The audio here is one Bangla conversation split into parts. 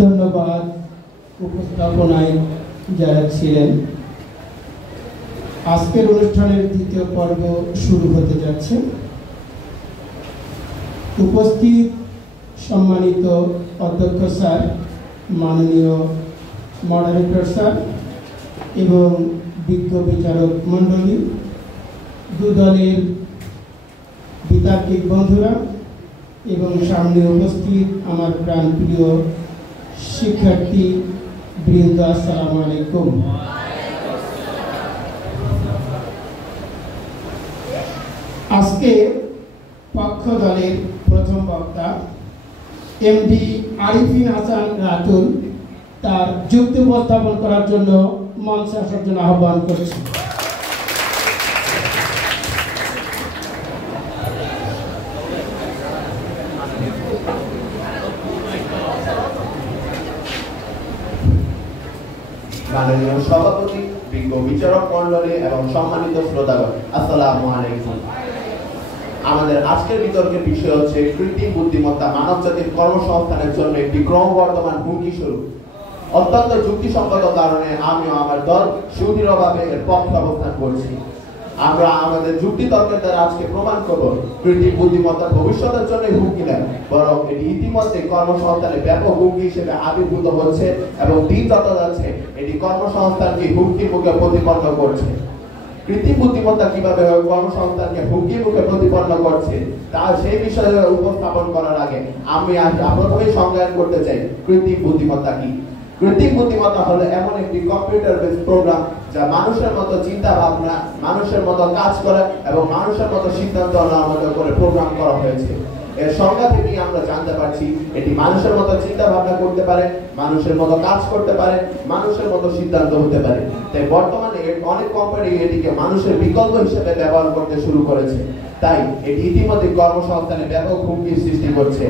ধন্যবাদ উপস্থাপনায় যারা ছিলেন। আজকের অনুষ্ঠানের দ্বিতীয় পর্ব শুরু হতে যাচ্ছে। উপস্থিত সম্মানিত অধ্যক্ষ স্যার, মাননীয় মডারেটর স্যার এবং বিজ্ঞ বিচারক মণ্ডলী, দুদলের বিতার্কিক বন্ধুরা এবং সামনে উপস্থিত আমার প্রাণপ্রিয় শিক্ষার্থী বৃন্দ, আসসালামু আলাইকুম। আজকে পক্ষ দলের প্রথম বক্তা এমডি আরিফিন হাসান রাতুল তার যুক্তি উপস্থাপন করার জন্য মঞ্চে আসার জন্য আহ্বান করছি। মাননীয় সভাপতি, বিজ্ঞ বিচারক মণ্ডলী এবং সম্মানিত শ্রোতাগণ, আসসালামু আলাইকুম। আমাদের আজকের বিতর্কের বিষয় হচ্ছে কৃত্রিম বুদ্ধিমত্তা মানবজাতির কর্মসংস্থানের জন্য একটি ক্রমবর্ধমান হুমকি স্বরূপ। অত্যন্ত যুক্তিসঙ্গত কারণে আমি ও আমার দল সুদৃঢ়ভাবে এর পক্ষে অবস্থান করছি। আমরা আমাদের যুক্তি তর্কের দ্বারা আজকে প্রমাণ করব কৃত্রিম বুদ্ধিমত্তা ভবিষ্যতের জন্য হুমকি নয়, বরং এটি ইতিমধ্যে কর্মসংস্থানে ব্যাপক হুমকি হিসেবে আবির্ভূত হচ্ছে এবং দিন যত যাচ্ছে এটি কর্মসংস্থানকে হুমকির মুখে প্রতিপন্ন করছে। কৃত্রিম বুদ্ধিমত্তা কিভাবে কর্মসংস্থানকে হুমকির মুখে প্রতিপন্ন করছে তা সেই বিষয়ে উপস্থাপন করার আগে আমি প্রথমেই সংজ্ঞায়ন করতে চাই কৃত্রিম বুদ্ধিমত্তা কি। কৃত্রিম বুদ্ধিমত্তা হলো এমন একটি কম্পিউটার বেস প্রোগ্রাম যা মানুষের মতো চিন্তা ভাবনা, মানুষের মতো কাজ করে এবং মানুষের মতো সিদ্ধান্ত নেওয়ার মতো করে প্রোগ্রাম করা হয়েছে। এর সংজ্ঞা থেকেই আমরা জানতে পারছি এটি মানুষের মতো চিন্তা ভাবনা করতে পারে, মানুষের মতো কাজ করতে পারে, মানুষের মতো সিদ্ধান্ত হতে পারে। তাই বর্তমানে অনেক কোম্পানি এটিকে মানুষের বিকল্প হিসেবে ব্যবহার করতে শুরু করেছে। তাই এটি ইতিমধ্যে কর্মসংস্থানে ব্যাপক হুমকির সৃষ্টি করছে।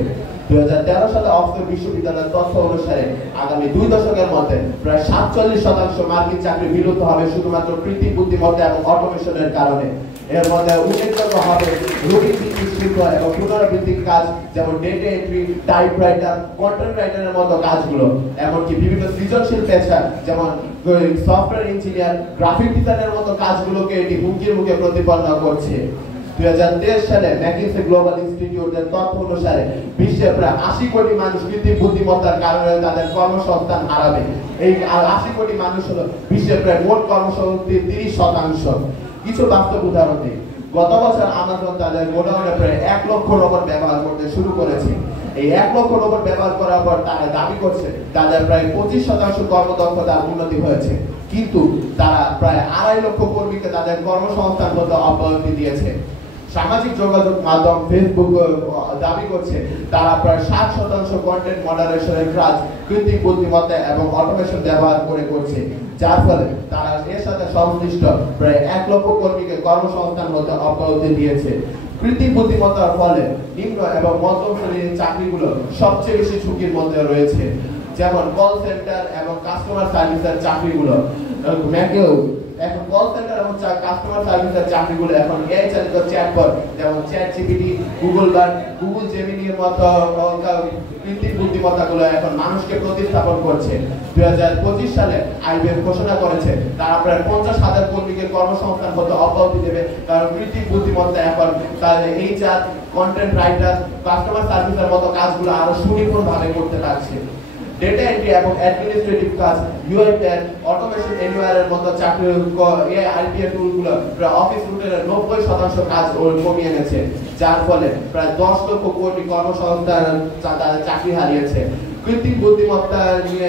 2013 সালে অক্সফোর্ড বিশ্ববিদ্যালয়ের তথ্য অনুসারে আগামী 2 দশকের মধ্যে প্রায় 47% মার্কিন চাকরি বিলুপ্ত হবে শুধুমাত্র কৃত্রিম বুদ্ধিমত্তা এবং অটোমেশনের কারণে। এর মধ্যে উল্লেখযোগ্য হবে রুটিন ভিত্তিক শিল্প এবং পুনরাবৃত্তিক কাজ, যেমন ডেটা এন্ট্রি, টাইপরাইটার, কন্টেন্ট রাইটারের মতো কাজগুলো। এমনকি বিভিন্ন সৃজনশীল পেশা যেমন সফটওয়্যার ইঞ্জিনিয়ার, গ্রাফিক ডিজাইনের মতো কাজগুলোকে এটি হুমকির মুখে প্রতিপন্ন করছে। 2023 সালে ম্যাকিনসে গ্লোবাল ইনস্টিটিউটের তথ্য অনুসারে বিশ্বে প্রায় 80 কোটি মানুষ কৃত্রিম বুদ্ধিমত্তার কারণে তাদের কর্মসংস্থান হারাবে। এই 80 কোটি মানুষ হলো বিশ্বের প্রায় মোট কর্মসংস্থানের 30%। কিছু বাস্তব উদাহরণ দিই। গত বছর আমাজন তাদের গোডাউনে প্রায় 1 লক্ষ রোবট ব্যবহার করতে শুরু করেছে। এই 1 লক্ষ রোবট ব্যবহার করার পর তারা দাবি করছে তাদের প্রায় 25% কর্মদক্ষতার উন্নতি হয়েছে, কিন্তু তারা প্রায় 2.5 লক্ষ কর্মীকে তাদের কর্মসংস্থান হতে অব্যাহতি দিয়েছে। সামাজিক যোগাযোগ মাধ্যম ফেসবুক দাবি করছে তারা প্রায় 60% কন্টেন্ট মডারেশনের কাজ কৃত্রিম বুদ্ধিমত্তা এবং অটোমেশন ব্যবহার করে করছে, যার ফলে তারা এর সাথে সংশ্লিষ্ট প্রায় 1 লক্ষ কর্মীকে কর্মসংস্থান হতে অব্যাহতি দিয়েছে। কৃত্রিম বুদ্ধিমত্তার ফলে নিম্ন এবং মধ্যম শ্রেণীর চাকরিগুলো সবচেয়ে বেশি ঝুঁকির মধ্যে রয়েছে, যেমন কল সেন্টার এবং কাস্টমার সার্ভিসের চাকরিগুলো। এখন কল সেন্টার এবং কাস্টমার সার্ভিসের চাকরিগুলো এখন এআই চালিত চ্যাটবট যেমন চ্যাটজিপিটি, গুগল বার্ড, গুগল জেমিনির মতো কৃত্রিম বুদ্ধিমত্তাগুলো এখন মানুষকে প্রতিস্থাপন করছে। 2025 সালে আইবিএম ঘোষণা করেছে তারা প্রায় 50,000 কর্মীকে কর্মসংস্থান হতে অব্যাহতি দেবে, কারণ কৃত্রিম বুদ্ধিমত্তা এখন তাদের এইচআর, কন্টেন্ট রাইটার, কাস্টমার সার্ভিসের মতো কাজগুলো আরো সুনিপুণভাবে করতে পারছে। ডেটা এন্ট্রি এবং অ্যাডমিনিস্ট্রেটিভ কাজ, ইউআইপ্যাড, অটোমেশন এনওয়ারের মতো চাকরি আইপিএ টুলগুলো প্রায় অফিস রুটের 90% কাজ কমিয়ে এনেছে, যার ফলে প্রায় 10 লক্ষ কোটি কর্মসংস্থান তাদের চাকরি হারিয়েছে। কৃত্রিম বুদ্ধিমত্তা নিয়ে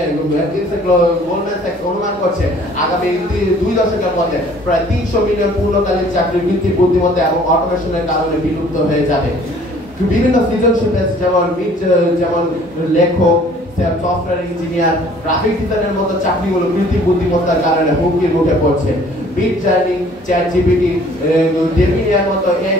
গোল্ডম্যান স্যাক্স অনুমান করছে আগামী 2 দশকের মধ্যে প্রায় 300 মিলিয়ন পূর্ণকালীন চাকরি কৃত্রিম বুদ্ধিমত্তা এবং অটোমেশনের কারণে বিলুপ্ত হয়ে যাবে। বিভিন্ন সৃজনশীল যেমন লেখক, সফটওয়্যার ইঞ্জিনিয়ার, গ্রাফিক ডিজাইনের মতো চাকরিগুলো কৃত্রিম বুদ্ধিমত্তার কারণে হুমকির মুখে পড়ছে। বিট জার্নি, চ্যাটজিপিটি, জেমিনির মতো এই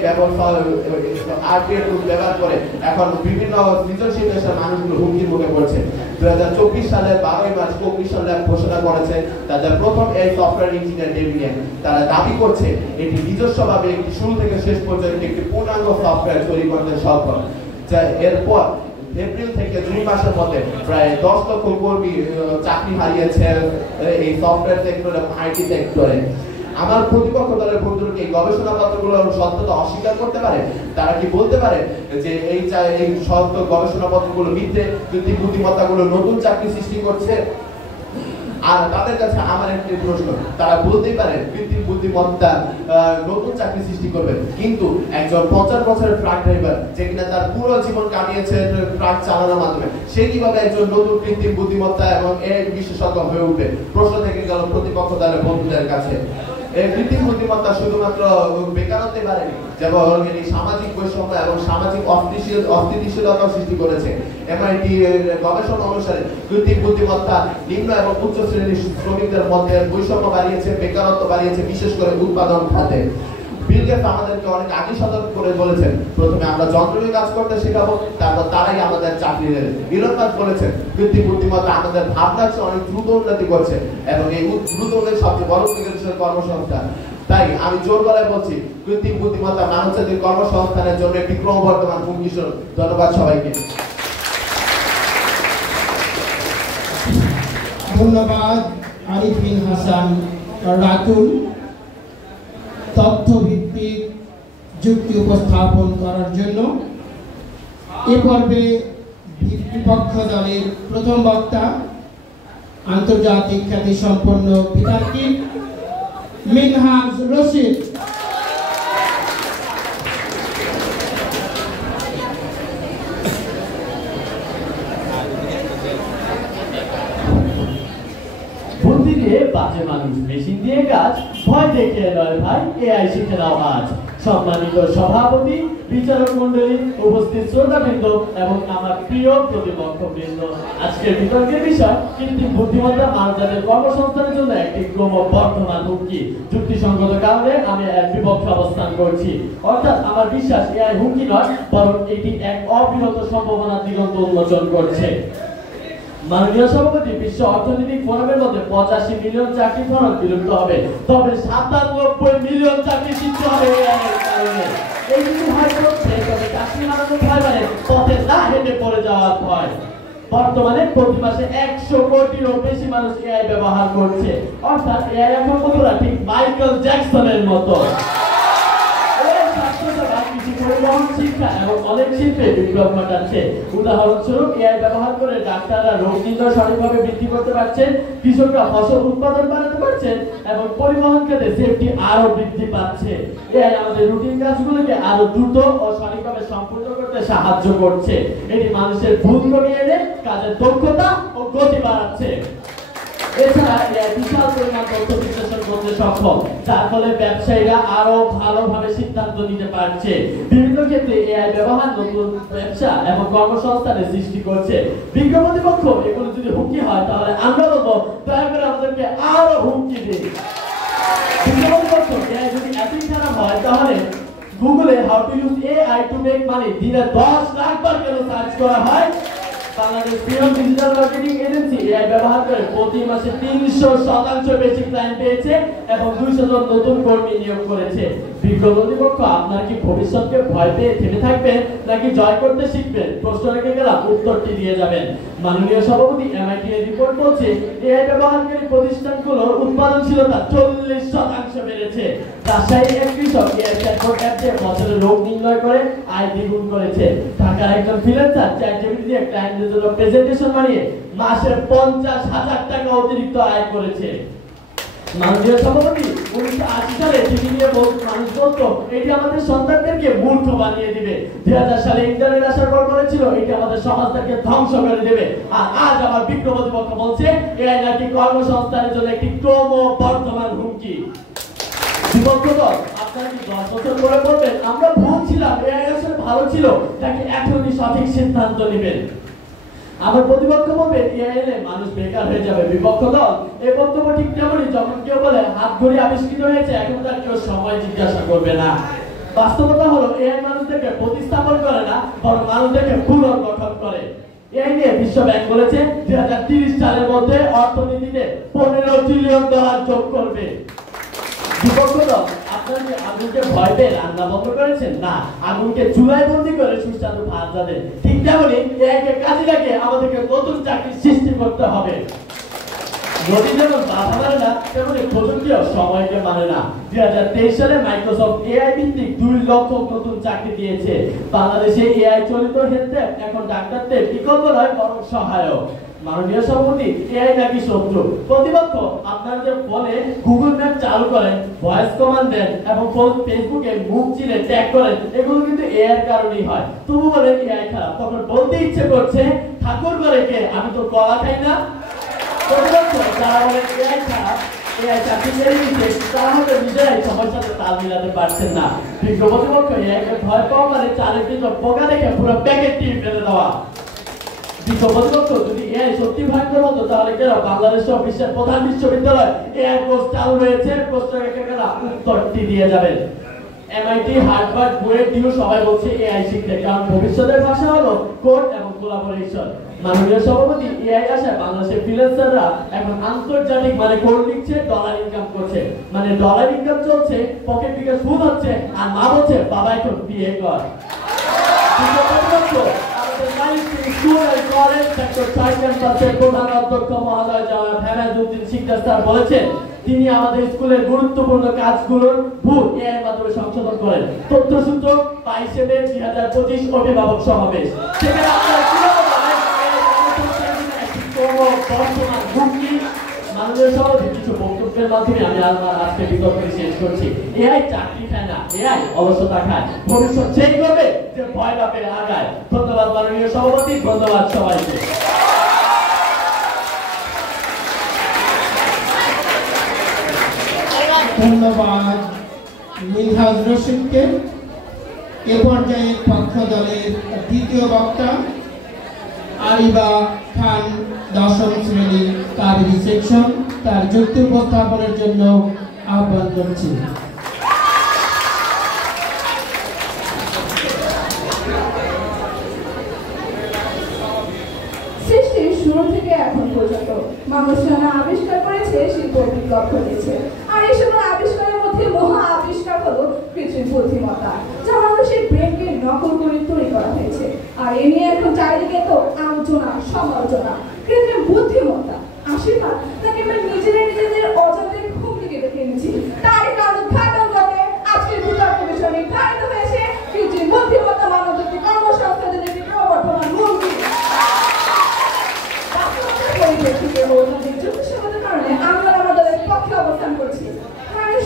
আরপিএ টুল ব্যবহার করে এখন বিভিন্ন সৃজনশীল পেশার মানুষগুলো হুমকির মুখে পড়ছে। 2024 সালের 12 মার্চ কমিশন ল্যাব ঘোষণা করেছে তাদের প্রথম এই সফটওয়্যার ইঞ্জিনিয়ার ডেভিনিয়ান। তারা দাবি করছে এটি নিজস্বভাবে একটি শুরু থেকে শেষ পর্যন্ত একটি পূর্ণাঙ্গ সফটওয়্যার তৈরি করতে সক্ষম, যা এরপর এপ্রিল থেকে জুন মাসের মধ্যে প্রায় 10 লক্ষ কর্মী চাকরি হারিয়েছে এই সফটওয়্যার সেক্টর এবং আইটি সেক্টরে। আমার প্রতিপক্ষ দলের বন্ধুরা কি গবেষণাপত্রগুলোর সত্যতা অস্বীকার করতে পারে? তারা কি বলতে পারে যে এই সত্য গবেষণাপত্রগুলো মিথ্যে, কৃত্রিম বুদ্ধিমত্তাগুলো নতুন চাকরি সৃষ্টি করছে? আর তাদের কাছে আমার একটি প্রশ্ন, তারা বলতেই পারে কৃত্রিম বুদ্ধিমত্তা নতুন চাকরি সৃষ্টি করবে, কিন্তু একজন 50 বছরের ট্রাক ড্রাইভার যে কিনা তার পুরো জীবন কাটিয়েছে ট্রাক চালানোর মাধ্যমে, সে কিভাবে একজন নতুন কৃত্রিম বুদ্ধিমত্তা এবং এআই বিশেষজ্ঞ হয়ে উঠবে? প্রশ্ন থেকে গেল প্রতিপক্ষ দলের বন্ধুদের কাছে। এই কৃত্রিম বুদ্ধিমত্তা শুধুমাত্র বেকারত্বে বাড়েনি, যেমন সামাজিক বৈষম্য এবং সামাজিক অস্থিতিশীলতা সৃষ্টি করেছে। MIT গবেষণা অনুসারে কৃত্রিম বুদ্ধিমত্তা নিম্ন এবং উচ্চ শ্রেণীর শ্রমিকদের মধ্যে বৈষম্য বাড়িয়েছে, বেকারত্ব বাড়িয়েছে, বিশেষ করে উৎপাদন খাতে। বিল গেটস আমাদেরকে অনেক আগে সতর্ক করে বলেছেন, প্রথমে আমরা যন্ত্র দিয়ে কাজ করতে শেখাবো, তারপর তারাই আমাদের চাকরি দেবে। ইলন মাস্ক বলেছেন কৃত্রিম বুদ্ধিমত্তা আমাদের ভাবনার চেয়ে অনেক দ্রুত উন্নতি করছে এবং এই দ্রুত উন্নতি সবচেয়ে বড় কর্মসংস্থান। তাই আমি জোর গলায় বলছি, কৃত্রিম বুদ্ধিমত্তা মানবজাতির কর্মসংস্থানের জন্য একটি ক্রমবর্ধমান হুমকি স্বরূপ। ধন্যবাদ সবাইকে। ধন্যবাদ আরিফিন হাসান রাতুল তথ্যভিত্তিক যুক্তি উপস্থাপন করার জন্য। এ পর্বে বিপক্ষ দলের প্রথম বক্তা আন্তর্জাতিক খ্যাতি সম্পন্ন বিতার্কিক মিনহাজ রশিদ। বুদ্ধি দিয়ে বাজে মানুষ, মেশিন দিয়ে কাজ, ভয় দেখিয়ে নয় ভাই, এআই শিখে নাও আজ। সম্মানিত সভাপতি, বিচারক মন্ডলী, উপস্থিত শ্রোতাবৃন্দ এবং আমার প্রিয় প্রতিপক্ষ বৃন্দ, আজকের বিতর্কের বিষয় কৃত্রিম বুদ্ধিমত্তা মানবজাতির কর্মসংস্থানের জন্য একটি ক্রমবর্ধমান হুমকি। যুক্তিসঙ্গত কারণে আমি এর বিপক্ষে অবস্থান করছি। অর্থাৎ আমার বিশ্বাস এআই হুমকি নয়, বরং এটি এক অবিরত সম্ভাবনার দিগন্ত উন্মোচন করছে। মাননীয় সভাপতি, বিশ্ব অর্থনৈতিক ফোরামের মধ্যে 85 মিলিয়ন চাকরি ফরক বিলুপ্ত হবে, তবে 97 মিলিয়ন চাকরি সৃষ্টি হবে এআইয়ের কারণে। এই যদি ভয় করছে, তবে চাকরি হারানোর ভয় মানে পথে না হেঁটে পড়ে যাওয়ার ভয়। বর্তমানে প্রতি মাসে 100 কোটিরও বেশি মানুষ এআই ব্যবহার করছে। অর্থাৎ এআই এখন বন্ধুরা ঠিক মাইকেল জ্যাকসনের মতো। পরিবহন, শিক্ষা এবং অনেক শিল্পে বিপ্লব ঘটাচ্ছে। উদাহরণস্বরূপ এআই ব্যবহার করে ডাক্তাররা রোগ নির্ণয় সঠিকভাবে বৃদ্ধি করতে পারছেন, কৃষকরা ফসল উৎপাদন বাড়াতে পারছেন এবং পরিবহন ক্ষেত্রে সেফটি আরো বৃদ্ধি পাচ্ছে। এআই আমাদের রুটিন কাজগুলোকে আরো দ্রুত ও সঠিকভাবে সম্পূর্ণ করতে সাহায্য করছে। এটি মানুষের ভুল কমিয়ে এনে কাজের দক্ষতা ও গতি বাড়াচ্ছে। এছাড়া এআই বিশাল পরিমাণ তথ্য বিশ্লেষণ করতে সক্ষম, যার ফলে ব্যবসায়ীরা আরো ভালোভাবে সিদ্ধান্ত নিতে পারছে। বিভিন্ন ক্ষেত্রে এআই ব্যবহার নতুন ব্যবসা এবং কর্মসংস্থানের সৃষ্টি করছে। বিজ্ঞ প্রতিপক্ষ এগুলো যদি হুমকি হয়, তাহলে আমরা বলবো দয়া করে আমাদেরকে আরো হুমকি দিন। বিজ্ঞ প্রতিপক্ষ এআই যদি এতই খারাপ হয়, তাহলে গুগলে how to use AI to make money দিনে 10 লাখ বার কেন সার্চ করা হয়। Bangladesh premium digital marketing agency AI ব্যবহার করে প্রতি মাসে 300% বেশি ক্লায়েন্ট পেয়েছে এবং 200 জন নতুন কর্মী নিয়োগ করেছে। বিজ্ঞ কর্তৃপক্ষ, আপনার কি ভবিষ্যৎকে ভয় পেয়ে থেমে থাকবেন নাকি জয় করতে শিখবেন? প্রশ্ন রেখে গেলাম, উত্তরটি দিয়ে যাবেন। মাননীয় সভাপতি, MIT এর রিপোর্ট বলছে এআই ব্যবহারকারী প্রতিষ্ঠানগুলোর উৎপাদনশীলতা 40% বেড়েছে। রাজশাহী এক কৃষক এআই চ্যাটবট অ্যাপ দিয়ে বছরে রোগ নির্ণয় করে আয় দ্বিগুণ করেছে। ঢাকার একজন ফ্রিল্যান্সার চ্যাটজিপিটি দিয়ে ক্লায়েন্টদের জন্য প্রেজেন্টেশন বানিয়ে মাসে 50,000 টাকা অতিরিক্ত আয় করেছে। মাননীয় সভাপতি, 1980 সালে টিভি নিয়ে মানুষ বলতো এটি আমাদের সন্তানদেরকে মূর্খ বানিয়ে দিবে। 2000 সালে ইন্টারনেট আসার পর বলেছিল এটি আমাদের সমাজটাকে ধ্বংস করে দেবে। আর আজ আমার বিজ্ঞ প্রতিপক্ষ বলছে এআই নাকি কর্মসংস্থানের জন্য একটি ক্রমবর্ধমান হুমকি। বিপক্ষ দল, আপনারা কি 10 বছর পরে বলবেন আমরা ভুল ছিলাম, এআই আসলে ভালো ছিল, নাকি এখনই সঠিক সিদ্ধান্ত নেবেন? আমার প্রতিপক্ষ বলবে এআই এলে মানুষ বেকার হয়ে যাবে। বিপক্ষ দল, এই বক্তব্য ঠিক তেমনই যখন কেউ বলে হাত ঘড়ি আবিষ্কৃত হয়েছে, এখন তার কেউ সময় জিজ্ঞাসা করবে না। বাস্তবতা হলো এআই মানুষদেরকে প্রতিস্থাপন করে না, বরং মানুষদেরকে পুনর্গঠন করে। এআই নিয়ে বিশ্ব ব্যাংক বলেছে 2030 সালের মধ্যে অর্থনীতিতে $15 ট্রিলিয়ন যোগ করবে। বিপক্ষ দল, আপনারা কি আগুনকে ভয় পেয়ে রান্না বন্ধ করেছেন? না, আগুনকে চুলায় বন্দি করে সুস্বাদু ভাত রাঁধেন। ঠিক তেমনি এআইকে কাজে লাগিয়ে আমাদেরকে নতুন চাকরির সৃষ্টি করতে হবে। নদী যেমন বাধা মানে না, তেমনি প্রযুক্তিও সময়কে মানে না। 2023 সালে মাইক্রোসফট এআই ভিত্তিক 2 লক্ষ নতুন চাকরি দিয়েছে। বাংলাদেশে এআই চালিত হেলথ অ্যাপ এখন ডাক্তারদের বিকল্প নয়, বরং সহায়ক। মাননীয় সভাপতি, এআই নাকি শত্রু? প্রতিপক্ষ। আপনারা যে ফোনে গুগল ম্যাপ চালু করেন, ভয়েস কমান্ড দেন এবং ফেসবুকে মুখ চিরে ট্যাগ করেন, এগুলো কিন্তু এআই এর কারণেই হয়। তবু বলেন এআই খারাপ। তখন বলতে ইচ্ছে করছে, ঠাকুর করে কে? আমি তো কলা খাই না। প্রতিপক্ষ যারা বলেন এআই খারাপ, এআই চাকরি ছেড়ে দিচ্ছে, তারা হয়তো নিজেরাই সময়ের সাথে তাল মিলাতে পারছেন না। বিজ্ঞ প্রতিপক্ষ এআইকে ভয় পাওয়া মানে চালের ভিতর পোকা দেখে পুরো প্যাকেট টিপ ফেলে দেওয়া। বিজ্ঞ প্রতিপক্ষ যদি এআই সত্যি ভয়ঙ্কর হতো, তাহলে কেন বাংলাদেশ সহ বিশ্বের প্রধান বিশ্ববিদ্যালয় এআই কোর্স চালু রয়েছে? প্রশ্নকেরা উত্তরটি দিয়ে যাবেন। এমআইটি, হার্ভার্ড, বুয়েট, ডিউ সবাই বলছে এআই শিখতে, কারণ ভবিষ্যতের ভাষা হলো কোড এবং কোলাবোরেশন। মাননীয় সভাপতি, এআই আসায় বাংলাদেশের ফ্রিল্যান্সাররা এখন আন্তর্জাতিক মানে কোড লিখছে, ডলার ইনকাম করছে। মানে ডলার ইনকাম চলছে, পকেট থেকে সুদ হচ্ছে, আর মা বলছে বাবা এখন বিয়ে কর। আমাদের milestone school and college sector 6 ক্যাম্পাসের প্রধান অধ্যক্ষ মহোদয় জনাব হেমায়তুদ্দিন শিকদার স্যার বলেছেন, তিনি আমাদের স্কুলের গুরুত্বপূর্ণ কাজগুলোর ভুল এআই এর মাধ্যমে সংশোধন করেন। তথ্যসূত্র 22 মে 2025 অভিভাবক সমাবেশ। সেখানে আপনারা কিভাবে বলেন বর্তমান হুমকি? মাননীয় সভাপতি, কিছু বক্তব্যের মাধ্যমে আমি আমার আজকে বিতর্কটি শেষ করছি। এআই চাকরি খায় না, এআই অলসতা খায়। ভবিষ্যৎ সেই হবে যে ভয় না পেয়ে আগায়। ধন্যবাদ মাননীয় সভাপতি, ধন্যবাদ সবাইকে। ধন্যবাদ মিনহাজ রশিদকে। এ পর্যায়ে পক্ষ দলের দ্বিতীয় বক্তা আরিবা খান, 10ম শ্রেণী কারিগরি সেকশন, তার যুক্তি উপস্থাপনের জন্য আহ্বান করছি। সৃষ্টির শুরু থেকে এখন পর্যন্ত মানুষ নানা আবিষ্কার করেছে, শিল্প বিপ্লব ঘটেছে। আর এই সকল আবিষ্কারের মধ্যে মহা আবিষ্কার হলো কৃত্রিম বুদ্ধিমত্তা, যা মানুষের ব্রেনকে নকল করে তৈরি করা হয়েছে। আর এ নিয়ে এখন চারিদিকে তো আলোচনা, সমালোচনা। কৃত্রিম বুদ্ধিমত্তা আশীর্বাদ নাকি আমরা নিজেদের অজান্তে ঘুম থেকে দেখে এনেছি? তারই কারণ উদ্ঘাটন করতে আজকের বিতর্ক বিষয় নির্ধারিত হয়েছে কৃত্রিম বুদ্ধিমত্তা মানবজাতির কর্মসংস্থানের একটি ক্রমবর্ধমান হুমকি। পরিপ্রেক্ষিতে ও নদীর যুক্তিসঙ্গতার কারণে আমরা আমাদের পক্ষে অবস্থান করছি।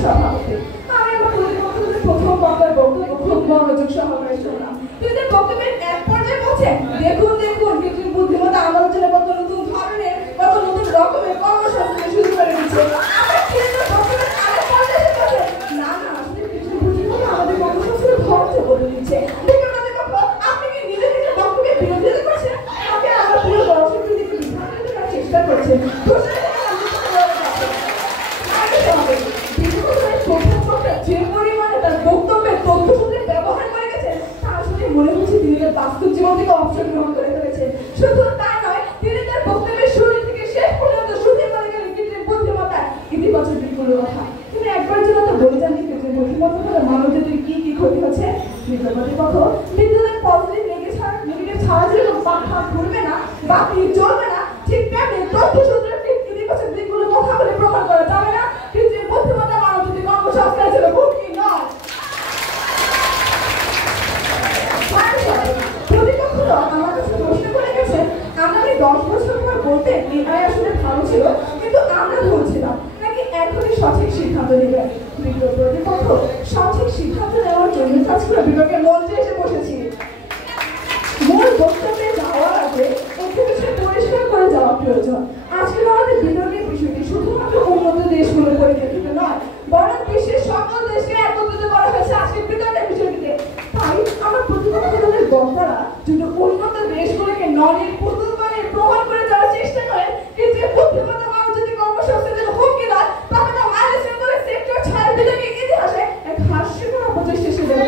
সভাপতি, আমি আমার প্রতিপক্ষদের প্রথম বক্তার বক্তব্য খুব মনোযোগ সহকারে শুনলাম। তিনি বক্তব্যের এক পর্যায়ে বলছেন, দেখুন কৃত্রিম বুদ্ধিমত্তা আমাদের জন্য কত নতুন ধরনের, কত নতুন রকমের কর্মসংস্থানের সুযোগ করে দিচ্ছে। আমরা কিন্তু বক্তব্যের আরেক পর্যায়ে বলছেন, না আসলে কৃত্রিম বুদ্ধিমত্তা আমাদের কর্মসংস্থানের ধ্বংস করে দিচ্ছে। আপনি কি নিজে বক্তব্যের বিরোধিতা করছেন? আপনি আমার প্রিয় দর্শকদের বিভ্রান্ত করার চেষ্টা করছেন। যে পরিমাণে তার বক্তব্যের তথ্যসূত্রে ব্যবহার করে গেছেন, তা আসলে মনে হচ্ছে তিনি তার বাস্তব জীবন থেকে অবসর গ্রহণ করে ফেলেছেন। শুধু তাই নয়, তিনি তার বক্তব্যের শুরু থেকে শেষ পর্যন্ত শুধু করে গেলেন কৃত্রিম বুদ্ধিমত্তার ইতিবাচক দিকগুলোর কথা। তিনি একবার জন্য তো বলে যান কৃত্রিম বুদ্ধিমত্তা হলে মানবজাতির কি কি ক্ষতি হচ্ছে। প্রতিপক্ষ বিদ্যুতের পজিটিভ নেগেটিভ ছাড়া যেরকম পাখা ঘুরবে না বা চলবে না, ঠিক তেমনি তথ্যসূত্রের ইতিবাচক দিকগুলোর কথা বলে প্রমাণ করা যাবে না কৃত্রিম বুদ্ধিমত্তা মানবজাতির কর্মসংস্থানের জন্য হুমকি নয়। প্রতিপক্ষরা আমার কাছে প্রশ্ন করে গেছে, আগামী 10 বছর পর বলতে এআই আসলে ভালো ছিল, কিন্তু আমরা ভুল ছিলাম, নাকি এখনই সঠিক সিদ্ধান্ত নেবে? প্রতিপক্ষ সঠিক সিদ্ধান্ত নেওয়ার জন্য কাজ করে বিভাগের মঞ্চে এসে বসেছি। মূল বক্তব্যে যাওয়ার আগে একটু কিছু পরিষ্কার করে যাওয়া প্রয়োজন। আজকে আমাদের বিতর্কের বিষয়টি শুধুমাত্র উন্নত দেশগুলোর পরিপ্রেক্ষিতে নয়, বরং বিশ্বের সকল দেশকে একত্রিত করা হয়েছে আজকের বিতর্কের বিষয়টিতে। তাই আমার প্রতিপক্ষ দলের বক্তারা যদি উন্নত দেশগুলোকে ননের পুতুল বানিয়ে প্রমাণ করে যাওয়ার চেষ্টা করেন কৃত্রিম বুদ্ধিমত্তা মানবজাতির কর্মসংস্থানের জন্য হুমকি নয়, তবে না মাইলস্টোন সেক্টর 6 বিতর্কের ইতিহাসে এক হাস্যকর অপচয় শেষে দেবে।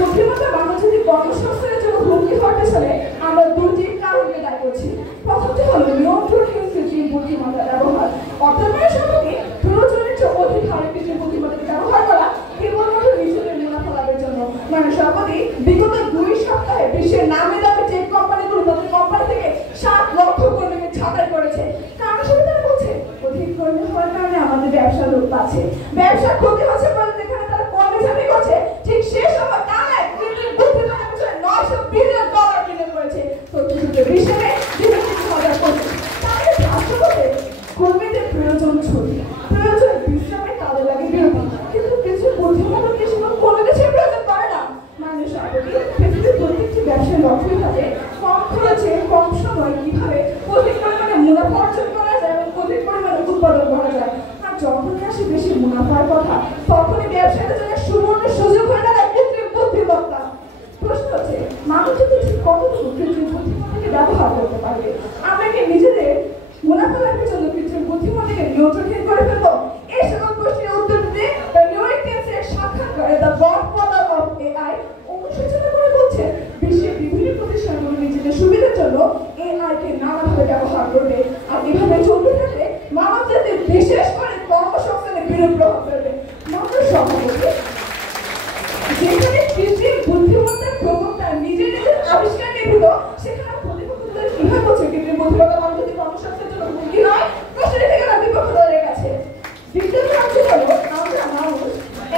বুদ্ধিমত্তা মানবজাতির কর্মসংস্থানের জন্য হুমকি হওয়ার পেছনে আমরা দুটি কারণকে দায়ী করছি। প্রথমটি হলো নিয়ন্ত্রণহীন কৃত্রিম বুদ্ধিমত্তার ব্যবহার, অর্থাৎ মানে সভাপতি বিগত 2 সপ্তাহে বিশ্বের নামি দামি টেক কোম্পানিগুলো তাদের কোম্পানি থেকে 7 লক্ষ কর্মীকে ছাঁটাই করেছে। কারণ হিসেবে তারা বলছে অধিক কর্মী হওয়ার কারণে আমাদের ব্যবসা লোপ পাচ্ছে, ব্যবসার ক্ষতি হচ্ছে বলে যেখানে তারা কর্মী ছাঁটাই করছে, ঠিক সেই সময় তারা কৃত্রিম বুদ্ধিমত্তার পিছনে $900 বিলিয়ন বিনিয়োগ করেছে। তথ্যসূত্রে হিসেবে 2,000 কোটি। তাদের রাষ্ট্রপতি কর্মীদের প্রয়োজন ছুটি, প্রয়োজন বিশ্রামে, তাদের লাগে বিরতি, কিন্তু কিছু বুদ্ধিমত্তা কিছু কর্মীদের সে প্রয়োজন করে না। মানুষ পৃথিবীর প্রত্যেকটি ব্যবসায় লক্ষ্য থাকে কম খরচে কম সময় কিভাবে অধিক পরিমাণে মুনাফা অর্জন করা যায় এবং অধিক পরিমাণে উৎপাদন করা যায়। আর যখনই আসে বেশি মুনাফার কথা, তখনই ব্যবসায়ীদের জন্য সুবর্ণ সুযোগ হয়ে দাঁড়ায় কৃত্রিম বুদ্ধিমত্তা। প্রশ্ন হচ্ছে মানুষ যদি ঠিক কতটুকু কৃত্রিম বুদ্ধিমত্তাকে ব্যবহার করতে পারবে? আমরা কি নিজেদের মুনাফা লাভের জন্য কৃত্রিম বুদ্ধিমত্তাকে নিয়ন্ত্রণহীন করে ফেলবো? এই সকল প্রশ্নের উত্তর দিতে দ্য নিউ ইয়র্ক টাইমসের সাক্ষাৎকারে দ্য গডফাদার অফ এআই অনুশোচনা করে বলছে বিশ্বের বিভিন্ন প্রতিষ্ঠানগুলো নিজেদের সুবিধার জন্য এআইকে নানাভাবে ব্যবহার করবে, আর এভাবে চলতে থাকলে মানব জাতির বিশেষ করে কর্মসংস্থানে বিরূপ প্রভাব ফেলবে। মানব সভাপতি যেখানে কৃত্রিম বুদ্ধিমত্তার প্রবক্তা নিজের আবিষ্কার নির্ভীত, সেখানে প্রতিপক্ষদের কিভাবে বলছে কৃত্রিম বুদ্ধিমত্তা মানব জাতির কর্মসংস্থানের জন্য হুমকি নয়? প্রশ্ন রেখে গেলাম বিপক্ষ দলের কাছে। দ্বিতীয় কারণ হলো আমরা মানুষ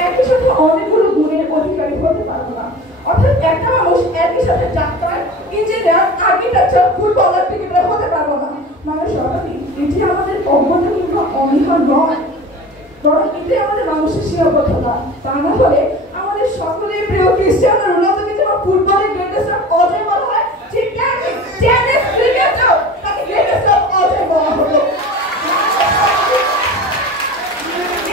একই সাথে অনেকগুলো গুণের অধিকারী হতে পারবো না। অর্থাৎ একটা মানুষ একই সাথে doctor, engineer, architecture, footballer, cricketer হতে পারবো না। মানুষ সবাই এটি আমাদের অজ্ঞতা কিংবা অনীহা নয়, বরং এটি আমাদের মানুষের সীমাবদ্ধতা। তা না হলে আমাদের সকলের প্রিয় ক্রিস্টিয়ানো রোনালদোকে যেমন ফুটবলের গ্রেটেস্ট অফ অল টাইম বলা হয়, ঠিক তেমনি টেনিস ক্রিকেটার তাকে গ্রেটেস্ট অফ অল টাইম বলা হলো।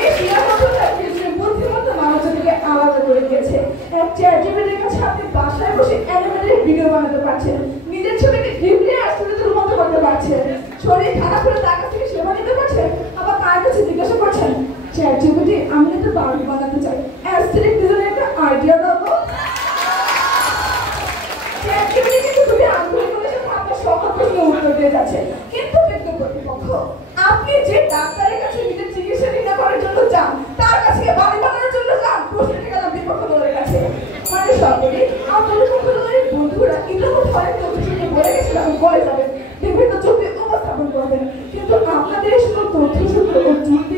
এই সীমাবদ্ধতা কৃত্রিম বুদ্ধিমত্তা মানুষ জাতিকে আলাদা করে দিয়েছে। এক চ্যাটজিপিটির কাছে আপনি বাসায় বসে অ্যানিমেটেড ভিডিও বানাতে পারছেন, নিজের ছবিকে ডিপলি আর্টিস্টে রূপান্তর করতে পারছেন, শরীর খারাপ হলে তার কাছ থেকে সেবা নিতে পারছেন, আবার তার কাছে জিজ্ঞাসা করছেন চ্যাটজিপিটি আমি একটা বাড়ি বানাতে চাই, অ্যাস্থেটিক ডিজাইনের একটা আইডিয়া দাও তো। চ্যাটজিপিটি কিন্তু খুবই আন্তরিকতার সাথে আপনার সকল প্রশ্নের উত্তর দিয়ে যাচ্ছে। কিন্তু বিজ্ঞ কর্তৃপক্ষ আপনি যে ডাক্তারের কাছে নিজের চিকিৎসা নির্ণয় করার জন্য যান, তার কাছে বাড়ি বানানোর জন্য যান, প্রশ্নটি গেলাম বিপক্ষ দলের কাছে। মানে সর্বদি আপনাদের পক্ষ দলের বন্ধুরা ইতিমধ্যে অনেক তথ্যসূত্র বলে গেছিল এবং বলে যাবেন, বিভিন্ন যুক্তি উপস্থাপন করবেন, কিন্তু আপনাদের এই সকল তথ্যসূত্র ও যুক্তি